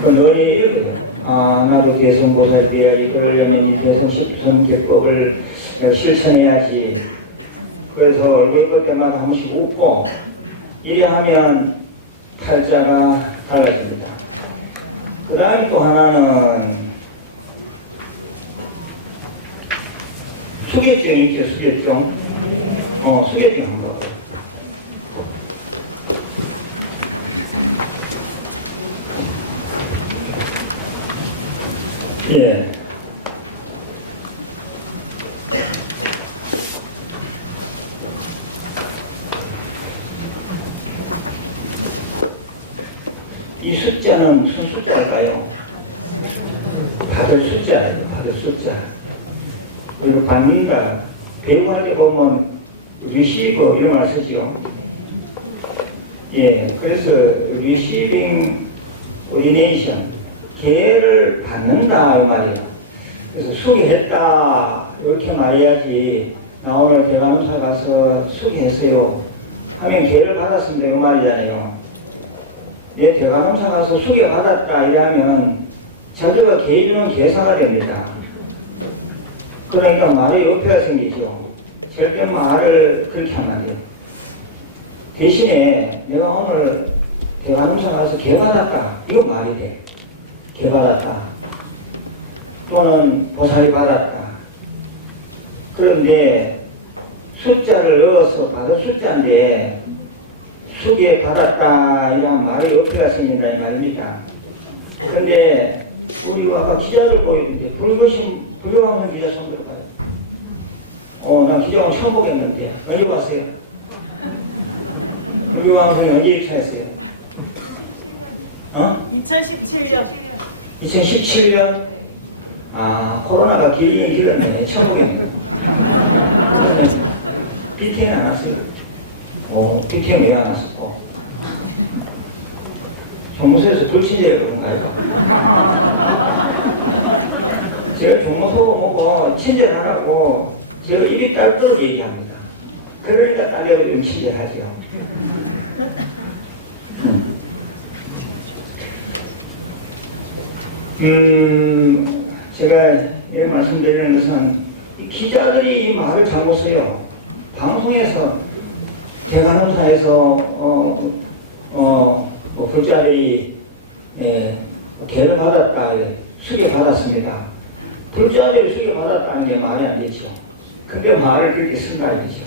그 너희 읽어요. 나도 대승보살 돼야지. 그러려면 이 대승 십성계법을 실천해야지. 그래서 얼굴 볼 때마다 한 번씩 웃고 이래 하면 팔자가 달라집니다. 그 다음에 또 하나는 수계증이 있죠. 수계증. 수계증 한번 봐봐요. 이 숫자는 무슨 숫자일까요? 받을 숫자예요. 받을 숫자. 그리고 받는다. 배우할 때 보면 리시버 이런 말 쓰죠. 그래서 리시빙 오리네이션 계를 받는다 이 말이에요. 그래서 수기했다 이렇게 말해야지. 나 오늘 대감사 가서 수기했어요 하면 계를 받았습니다 이 말이잖아요. 내 대감사 가서 수기 받았다 이러면 자기가 계 주는 계사가 됩니다. 그러니까 말에 옆에가 생기죠. 절대 말을 그렇게 하면 안 돼요. 대신에 내가 오늘 대감사 가서 계 받았다 이거 말이 돼. 계 받았다 또는 보살이 받았다. 그런데 숫자를 넣어서 받을 숫자인데 수계 받았다 이런 말이 옆에가 생긴다는 말입니다. 그런데 우리가 아까 기자들 보이는데 불교방송 기자 처음 들어봐요. 난 기자방송 처음 보겠는데 언제 봤어요? 불교방송이 언제 입사했어요? 2017년. 2017년? 아, 코로나가 길긴 길었네. 천국이네. 그러면 BTN 안 왔어요. BTN 왜 안 왔었고? 종무소에서 불친절해 그런가요? 제가 종무소 보고 친절하라고 제가 입이 딸도록 얘기합니다. 그러니까 딸려고 좀 친절하죠. 제가 이런 말씀드리는 것은 이 기자들이 이 말을 잘못 써요. 방송에서 대관원사에서 뭐 불자들이 개를 받았다, 수계 받았습니다. 불자들이 수계 받았다는 게 말이 안 되죠. 근데 말을 그렇게 쓴다 이거죠.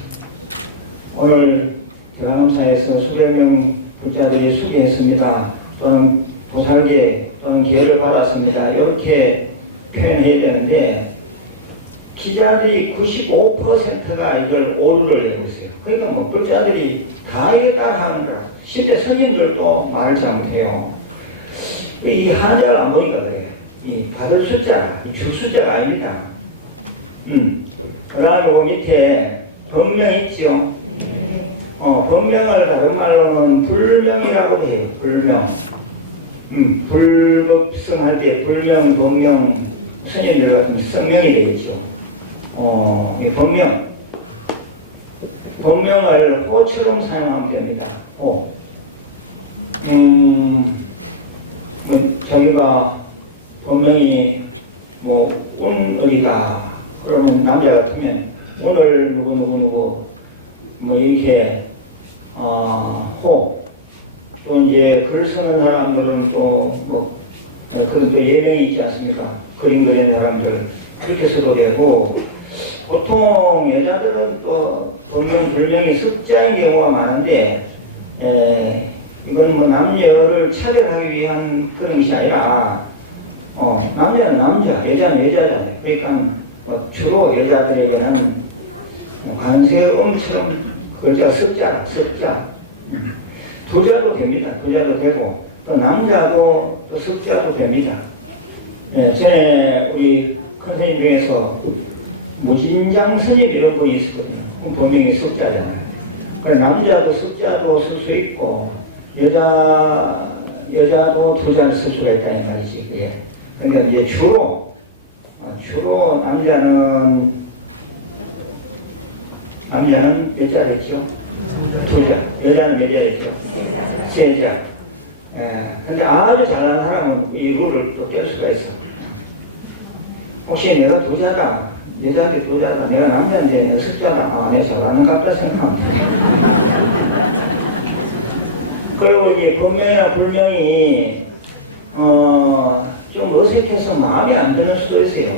오늘 대관원사에서 수백 명 불자들이 수계했습니다. 또는 보살계 또는 계를 받았습니다. 이렇게 표현해야 되는데 기자들이 95%가 이걸 오류를 내고 있어요. 그러니까 뭐 불자들이 다 이게 따라하는 거라. 실제 스님들도 말을 잘못해요. 이 한자를 안 보니까 그래요. 이 받을 숫자, 줄 숫자가 아닙니다. 그 다음에 그 밑에 법명 있죠. 법명을 다른 말로는 불명이라고 해요. 불명. 불법성할 때 불명, 법명, 스님들 같은 성명이 되겠죠. 이 법명. 법명을 호처럼 사용하면 됩니다. 호. 자기가 법명이 운을이다. 그러면 남자 같으면 오늘 누구 뭐 이렇게 호. 또 이제 글 쓰는 사람들은 또 그런 또 예명이 있지 않습니까? 그림 그리는 사람들 그렇게 써도 되고 보통 여자들은 또 본명 불명이 습자인 경우가 많은데 이건 뭐 남녀를 차별하기 위한 그런 것이 아니라 남자는 남자, 여자는 여자잖아요. 그러니까 주로 여자들에게는 관세음처럼 글자가 습자라, 습자. 두자도 됩니다. 두자도 되고 또 남자도 또 습자도 됩니다. 전에 우리 큰 스님 중에서 무진장 스님 이런 분이 있었거든요. 본명이 습자잖아요. 그래서 남자도 습자도 쓸 수 있고 여자도 두자를 쓸 수가 있다는 말이지. 예. 그러니까 이제 주로 남자는 몇 자랬죠? 두자. 여자는 몇 자랬죠? 세자. 근데 아주 잘하는 사람은 이 룰을 또 깰 수가 있어. 혹시 내가 두자다, 여자한테 두자다, 내가 남자인데 내가 습자다, 내가 잘하는 것 같다 생각하면 돼. 그리고 이제 본명이나 불명이 좀 어색해서 마음에 안 드는 수도 있어요.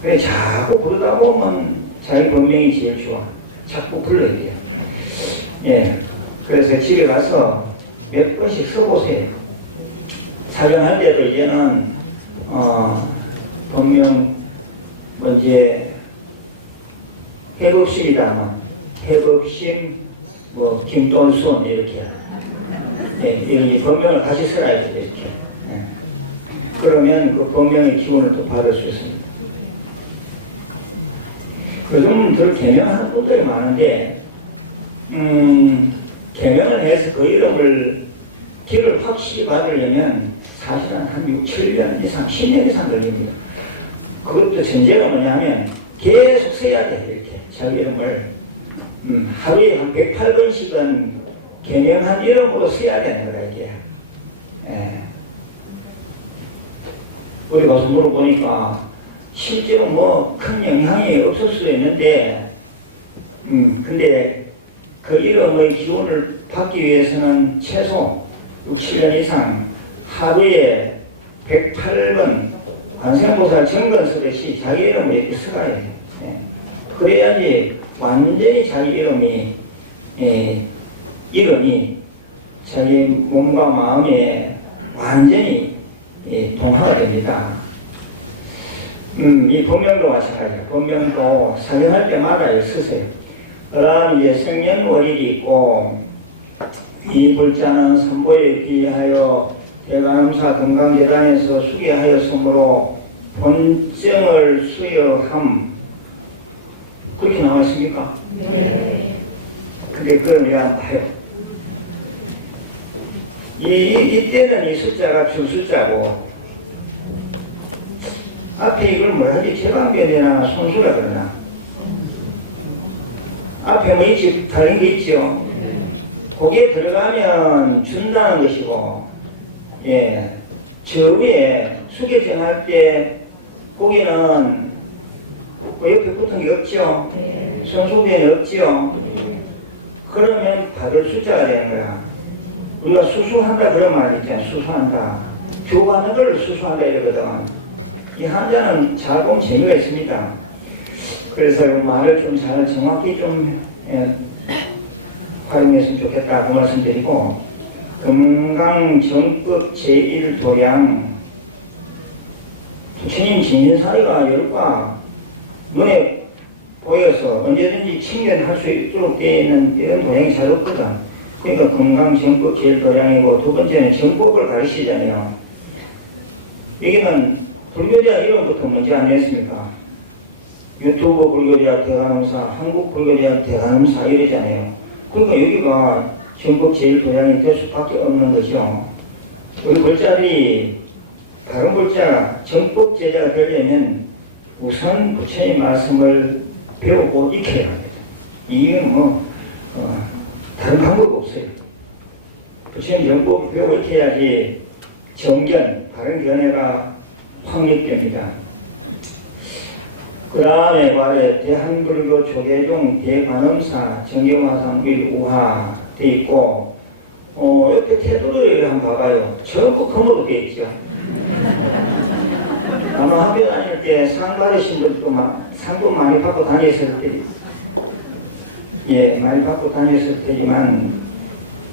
그래 자꾸 부르다 보면 자기 본명이 제일 좋아. 자꾸 불러야 돼요. 예. 그래서 집에 가서 몇 번씩 써보세요. 사정할 때도 이제는 본명 이제 해법심이다만 해법심 김돈순 이렇게 이 본명을 같이 써야 돼요. 이렇게. 그러면 그 본명의 기운을 또 받을 수 있습니다. 요즘들 개명하는 분들이 많은데 개명을 해서 그 이름을 길을 확실히 받으려면 사실은 한 6, 7년 이상, 10년 이상 걸립니다. 그것도 전제가 뭐냐면 계속 써야 돼. 이렇게 자기 이름을 하루에 한 108번씩은 개명한 이름으로 써야 되는 거라 이게. 우리 가서 물어보니까 실제로 큰 영향이 없을 수도 있는데 근데 그 이름의 기운을 받기 위해서는 최소 6, 7년 이상 하루에 108번 관세음보살 정건 쓰듯이 자기 이름을 이렇게 써가야 돼요. 그래야지 완전히 자기 이름이 자기 몸과 마음에 완전히 동화가 됩니다. 이 본명도 마찬가지예요. 본명도 사용할 때마다 쓰세요. 그 다음 이제 생년월일이 있고 이 불자는 선보에 비하여 대관음사 건강재단에서 수기하였으므로 본정을 수여함. 그렇게 나왔습니까? 네. 근데 그걸 왜 안 봐요? 이때는 이 숫자가 주 숫자고, 앞에 이걸 뭐라 하지? 제방변이나 손수라 그러나? 앞에 뭐 있지? 다른 게 있죠? 거기에 들어가면 준다는 것이고, 예. 저 위에 수계정할 때, 거기는 그 옆에 붙은 게 없죠? 손수변이 없죠? 그러면 받을 숫자가 되는 거야. 우리가 수수한다 그런 말이 있잖아요. 수수한다. 교하는 걸 수수한다 이러거든. 이 한자는 잘 보면 재미가 있습니다. 그래서 이 말을 좀 잘 정확히 좀 활용했으면 좋겠다 그 말씀드리고, 금강정법 제1도량 부처님 진신사리가 열과 눈에 보여서 언제든지 침견할 수 있도록 되어 있는 이런 도량이 잘 없거든. 그러니까 금강정법 제1도량이고, 두 번째는 정법을 가르치잖아요. 여기는 불교대학 이름부터 먼저 안 냈습니까? 유튜브 불교대학 대관음사, 한국 불교대학 대관음사 이러잖아요. 그러니까 여기가 정법 제1도량이 될 수밖에 없는 거죠. 우리 글자들이 다른 글자 정법 제자가 되려면 우선 부처님 말씀을 배우고 익혀야 합니다. 이건 뭐 다른 방법이 없어요. 부처님 정법을 배우고 익혀야지 정견, 바른 견해가 확립됩니다. 그 다음에 말에 대한불교 조계종 대관음사 정경화상 일우화 돼 있고, 옆에 테두리를 한번 봐봐요. 전부 검으로 돼 있죠. 아마 학교 다닐 때 상 받으신 분도 상도 많이 받고 다녔을 때, 예, 많이 받고 다녔을 테지만,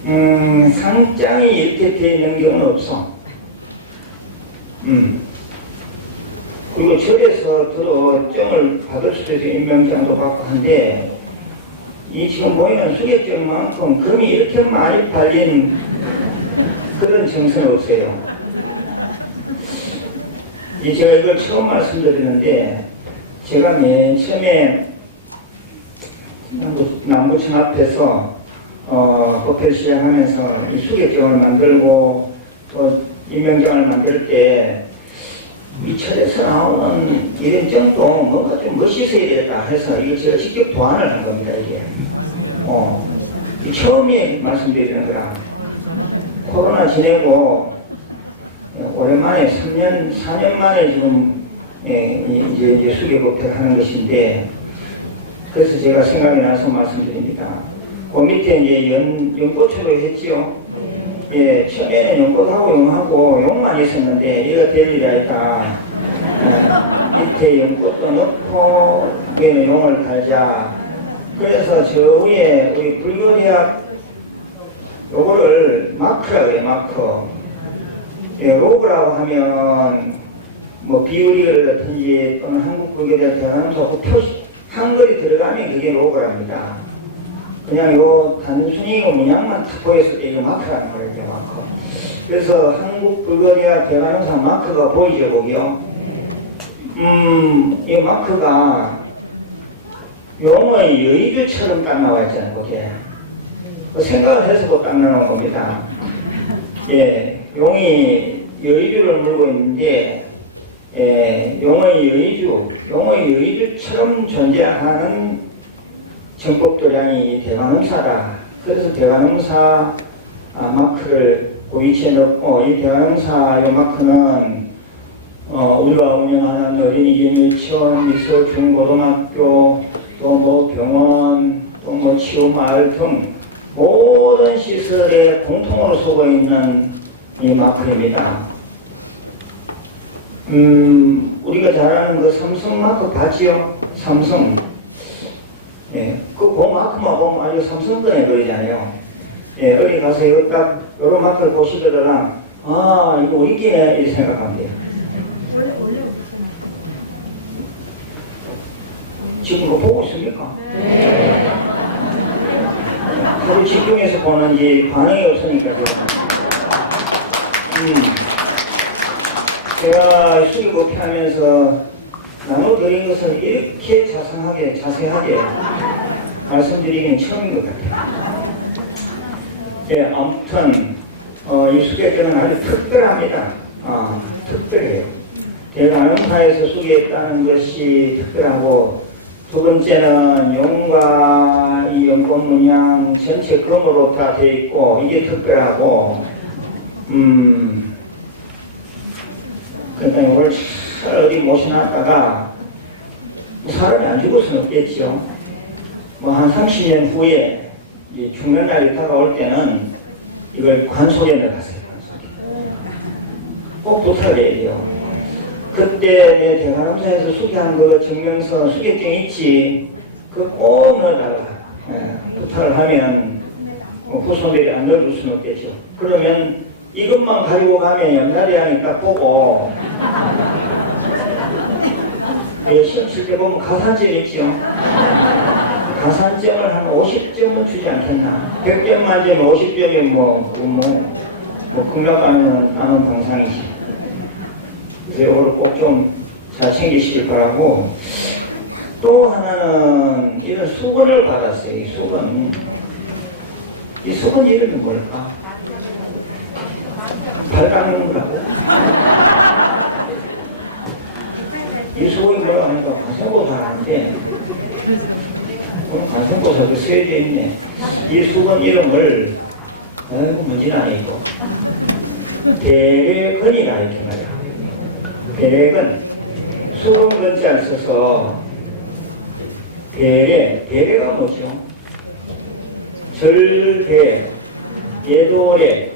상장이 이렇게 돼 있는 경우는 없어. 그리고 절에서 들어 정을 받을 수도 있어 임명장도 받고 한데, 이 지금 보이는 수계정만큼 금이 이렇게 많이 팔린 그런 정서는 없어요. 제가 이걸 처음 말씀드리는데, 제가 맨 처음에 남부청 앞에서 법회를 시작하면서 이 수계정을 만들고 또 임명장을 만들 때 이 철에서 나오는 이런 정도 뭔가 좀 멋있어야 되겠다 해서 이거 제가 직접 도안을 한 겁니다. 이게 이 처음에 말씀드리는 거라. 코로나 지내고 오랜만에 4년 만에 지금 이제 수계법회를 하는 것인데, 그래서 제가 생각이 나서 말씀드립니다. 그 밑에 이제 연꽃으로 했지요. 예, 처음에는 연꽃하고 용하고 용만 있었는데, 얘가 될 일이 아니다. 밑에 연꽃도 넣고, 위에는 용을 달자. 그래서 저 위에 우리 불교대학 요거를 마크라고 해요, 마크. 예, 로고라고 하면, 뭐, 비우리를 같은지, 또는 한국 불교대학 대관음사 그 표시, 한글이 들어가면 그게 로고랍니다. 그냥 요 단순히 문양만 탁 보였을 때 이거 마크라는 거예요, 이게 마크. 그래서 한국 불교대학 대관음사 마크가 보이죠, 거기요? 이 마크가 용의 여의주처럼 딱 나와 있잖아요, 거기에. 그 생각을 해서 딱 나온 겁니다. 예, 용이 여의주를 물고 있는데, 예, 용의 여의주처럼 존재하는 정법도량이 대관음사다. 그래서 대관음사 마크를 그 위치에 넣고, 이 대관음사 이 마크는 우리가 운영하는 어린이집 유치원, 미술, 중고등학교, 또 뭐 병원, 또 뭐 치유마을 등 모든 시설에 공통으로 쓰고 있는 이 마크입니다. 우리가 잘 아는 그 삼성 마크 봤지요? 삼성. 예, 그 마크만 보면 아주 삼성권에 그러잖아요. 예, 어디 가서 이거 딱, 요런 마크를 보시더라, 아, 이거 우리 끼네, 이렇게 생각하면 돼요. 지금 그거 보고 있습니까? 네. 우리 집중해서 보는지 반응이 없으니까, 제가. 제가 수기국회 하면서 나눠드린 것을 이렇게 자세하게 말씀드리기는 처음인 것 같아요. 예, 아무튼 이 수계자는 아주 특별합니다. 특별해요. 대간음사에서 수계했다는 것이 특별하고, 두 번째는 용과 이 연꽃 문양 전체 금으로 다 되어 있고, 이게 특별하고, 그러니까 이걸 잘 어디 모셔놨다가 사람이 안 죽어서는 없겠죠. 뭐 한 30년 후에 이 죽는 날이 다가올 때는 이걸 관속에 넣어가세요. 꼭 부탁을 해야 돼요. 그때 내 대간음사에서 수계한 거 증명서 수계증 있지, 그거 꼭 넣어달라. 부탁을 하면 후손들이 안 넣어줄 수는 없겠죠. 그러면 이것만 가지고 가면 옆날이 하니까 보고, 시험 칠 때 보면 가산점 있죠. 가산점을 한 50점은 주지 않겠나. 100점 만점에 50점이 극락하면 나는 당상이지. 그래서 이걸 꼭 좀 잘 챙기시길 바라고, 또 하나는 이런 수건을 받았어요. 이 수건. 이 수건 이름이 뭘까? 발 닦는 거라고? 이 수건이 뭐라고 하니까 관세음보살하는데, 오늘 관세음보살도 쓰여져 있네. 이 수건 이름을, 아이고, 문진안에 있고, 대례근이라 이렇게 말이야. 대례근. 수건 근자를 써서, 대례가 뭐죠? 절대, 예도례,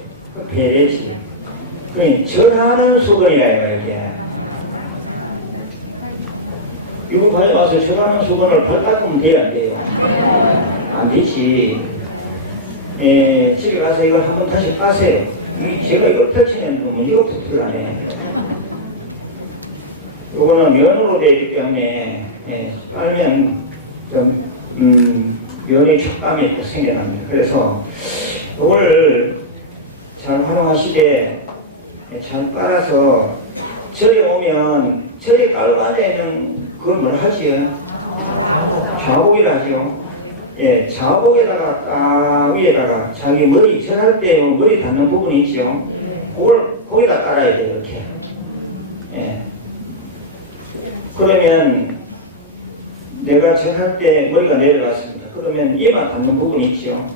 배례지. 그러니 절하는 수건이라 이게. 유급하에 와서 절하는 수건을 발 닦으면 돼요, 안 돼요? 안 되지. 집에 가서 이걸 한번 다시 까세요. 제가 이걸 펼치면 이거 붙으라네. 이거는 면으로 되어 있기 때문에 빨면 좀 면의 촉감이 또 생겨납니다. 그래서 이걸 잘 활용하시되 잘 빨아서 절에 오면 절에 깔고 앉아있는 그걸 뭐라 하지요? 좌복이라 하죠. 예, 좌복에다가 딱 위에다가 자기 머리 절할 때 머리 닿는 부분이 있죠. 그걸 거기다 깔아야 돼요. 이렇게. 예. 그러면 내가 절할 때 머리가 내려갔습니다. 그러면 얘만 닿는 부분이 있죠.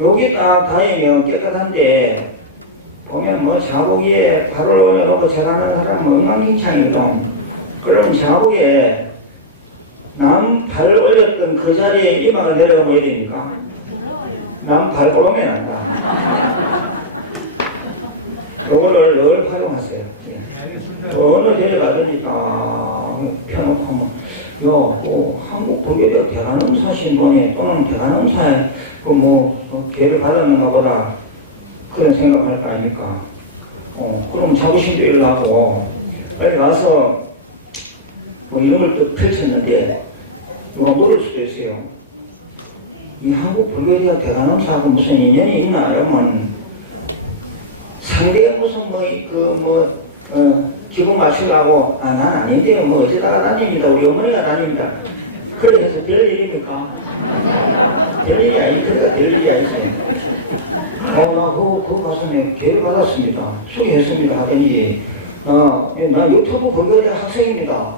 여기 딱 닿으면 깨끗한데 보면 뭐 자복에 발을 올려놓고 절하는 사람은 엉망진창이거든. 그럼 자복에 남 발 올렸던 그 자리에 이마가 내려오면 어야 됩니까? 남 발 오면 한다. 요거를 늘 활용하세요. 어느 데를 가든지 딱 펴놓고 하면, 한국 불교대학 대간음사 신봉에 또는 대간음사에 계를 받았는가 보다. 그런 생각할 거 아닙니까? 그럼 자부심도 일어나고, 빨리 가서 이런 걸 또 펼쳤는데, 누가 물을 수도 있어요. 이 한국 불교대학 대간음사하고 무슨 인연이 있나? 이러면, 상대가 무슨 기분 맞추려고, 난 아닌데요. 어쩌다가 다닙니다. 우리 어머니가 다닙니다. 그래 해서 별 일입니까? 별 일이 아니, 그래가 별 일이 아니지. 나 그거 가서 내가 기회를 받았습니다. 소개했습니다. 하더니, 나 유튜브 불교대 학생입니다.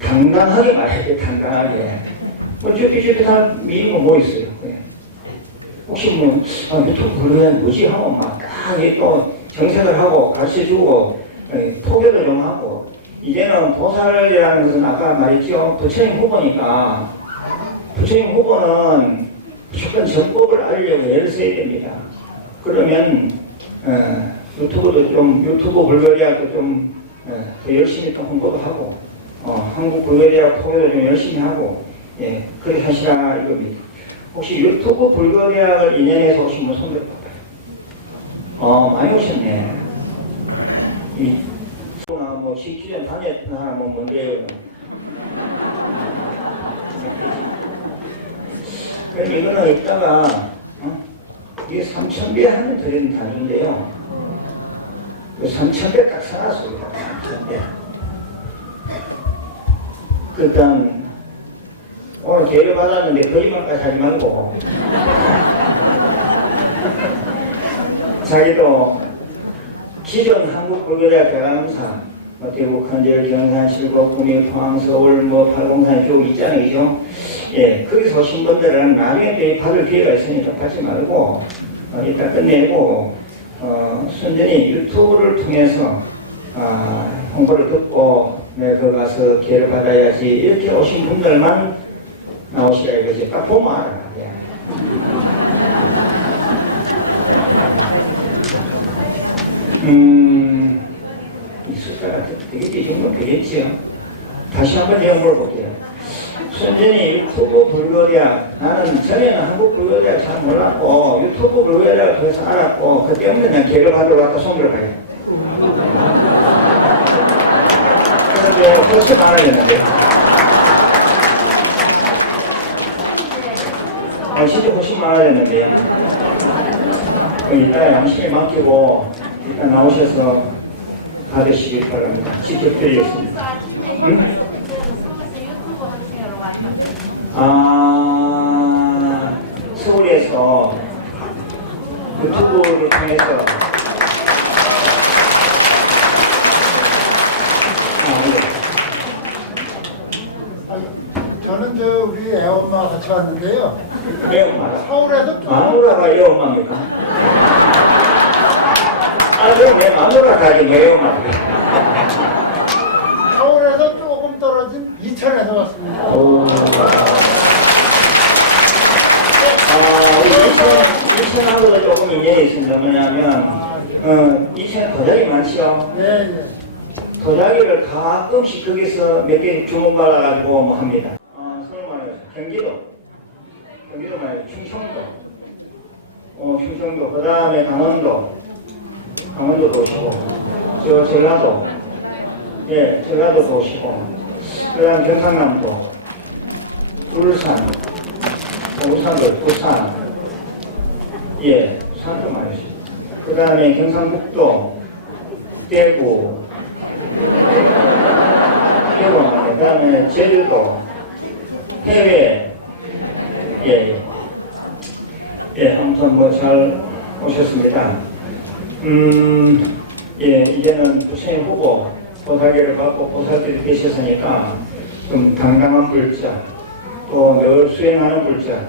당당하게 말해야 돼, 당당하게. 저기 사람 미인 거 뭐 있어요? 혹시 유튜브 불교대 뭐지? 하고 또 정색을 하고 가르쳐주고, 포교를 좀 하고, 이제는 보살이라는 것은 아까 말했죠. 부처님 후보니까, 부처님 후보는 무조건 정법을 알려고 애를 써야 됩니다. 그러면 유튜브 불교대학도 좀 더 열심히 또 홍보도 하고, 한국 불교대학 포교도 좀 열심히 하고, 그렇게 하시라 이겁니다. 혹시 유튜브 불교대학을 인연해서 오신 분 손들 봐봐요. 많이 오셨네. 식주전 다녔던 사람은 뭔데요? 그럼 이거는 이따가 이게 3,000배 하면 드리는 단위인데요. 3,100 딱 사놨어요. 예. 일단 오늘 기회를 받았는데 거짓말까지 하지 말고 자기도 기존 한국불교대학 대강사 대구, 간절, 경산, 실곡, 구미, 포항, 서울, 팔공산 쭉 있잖아요, 그죠? 예, 거기서 오신 분들은 나중에 또 받을 기회가 있으니까 받지 말고 이따 끝내고 순전히 유튜브를 통해서 홍보를 듣고 그 가서 기회를 받아야지 이렇게 오신 분들만 나오시라 이거지. 딱 보면 알아. 예. 이 숫자가 되겠지, 정도 되겠지요. 다시 한번 제가 물어볼게요. 순전히 유튜브 불교대학, 나는 전에는 한국 불교대학 잘 몰랐고 유튜브 불교대학을 통해서 알았고 그 때문에 난 기회를 받으러 왔다 손 들어가요. 그런데 훨씬 많아졌는데 진짜 훨씬 많아졌는데요. 이따 양심에 맡기고 일단 나오셔서 받으시길 바랍니다. 직접 드리겠습니다. 응? 서울에서 유튜브를 통해서 저는 우리 애엄마 같이 왔는데요. 애엄마? 서울에서 좀 마누라가 애엄마입니까? 그럼 내 마누라가 아직 애엄마입니까? 서울에서 조금 떨어진 이천에서 왔습니다. 이천하고도 조금 인연이 있습니다. 뭐냐면 이천에 도자기 많지요? 네. 도자기를 가끔씩 거기서 몇 개 주문받아가지고 뭐 합니다. 서울 말이에요. 경기도 말이에요. 충청도, 그 다음에 강원도도 오시고, 전라도, 예, 전라도도 오시고, 그 다음 경상남도, 울산도, 부산, 예, 산도 많이 오시고, 그 다음에 경상북도, 대구, 그 다음에 제주도, 해외, 아무튼 뭐 잘 오셨습니다. 이제는 부처님 후보 보살계를 받고 보살들이 계셨으니까 좀 당당한 불자, 또 늘 수행하는 불자,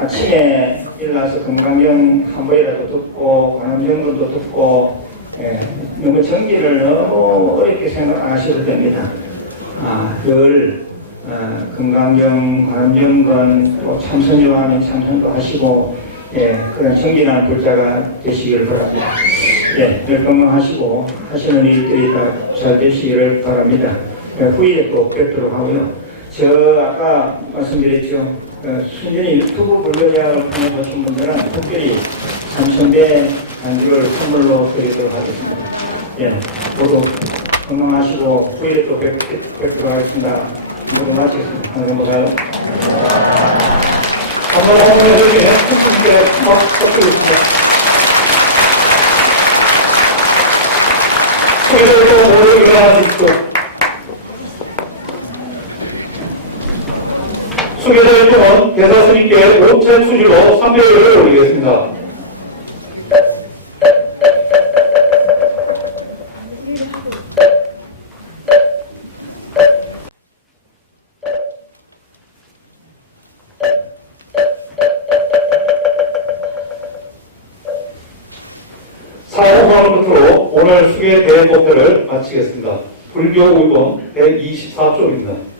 아침에 일어나서 금강경 한 번이라도 듣고 관음정근도 듣고 너무 정기를 너무 어렵게 생각 안 하셔도 됩니다. 늘 금강경, 관음정근, 또 참선이로 하면 참선도 하시고 그런 정진한 불자가 되시기를 바랍니다. 늘 건강하시고 하시는 일들이 다 잘 되시기를 바랍니다. 후일에 또 뵙도록 하고요. 아까 말씀드렸죠. 순전히 유튜브 불교대학을 통해 오신 분들은 특별히 3,000배 안주를 선물로 드리도록 하겠습니다. 모두 건강하시고 후일에 또 뵙도록 하겠습니다. 모두 마치겠습니다. 감사합니다. 한번 홍보해드리게 크게 부탁드리겠습니다. 소개되고 모두 일어나십시오. 소개될 동안 대사스님께 온천 수지로 삼배를 올리겠습니다. 사후하는 끝으로 오늘 수계 대목표를 마치겠습니다. 불교 의본 124쪽입니다.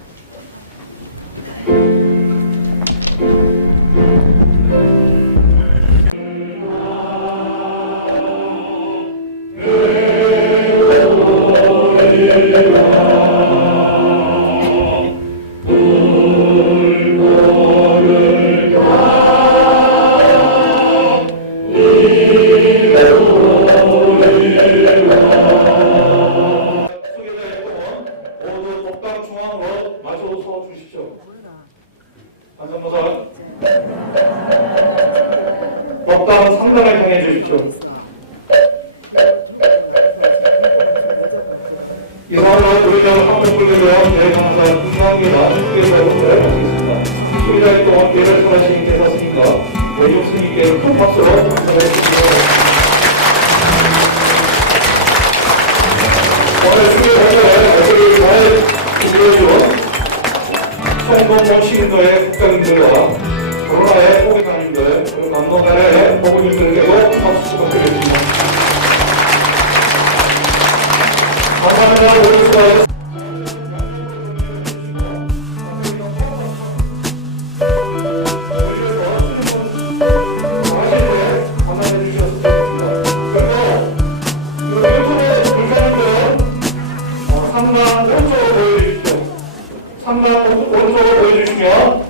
법당 상단을 향해 주십시오. 이상으로 우리는 한국불교원 대강사 김광기와 국교에서 공부를 마치겠습니다. 12달 동안 교회를 설하시는 대사스니까 외국 스님께 큰 박수로 감사해 주시기 바랍니다. 오늘 주교회에 어제를 잘 준비해준 성동모 시민도의 국장님들과 코로나의 호기관님들 그리고 감동단의 보고님들께도 박수 부탁드리겠습니다. 감사합니다. 오늘 수고하셨습니다. 상단 오른쪽으로 보여주십시오.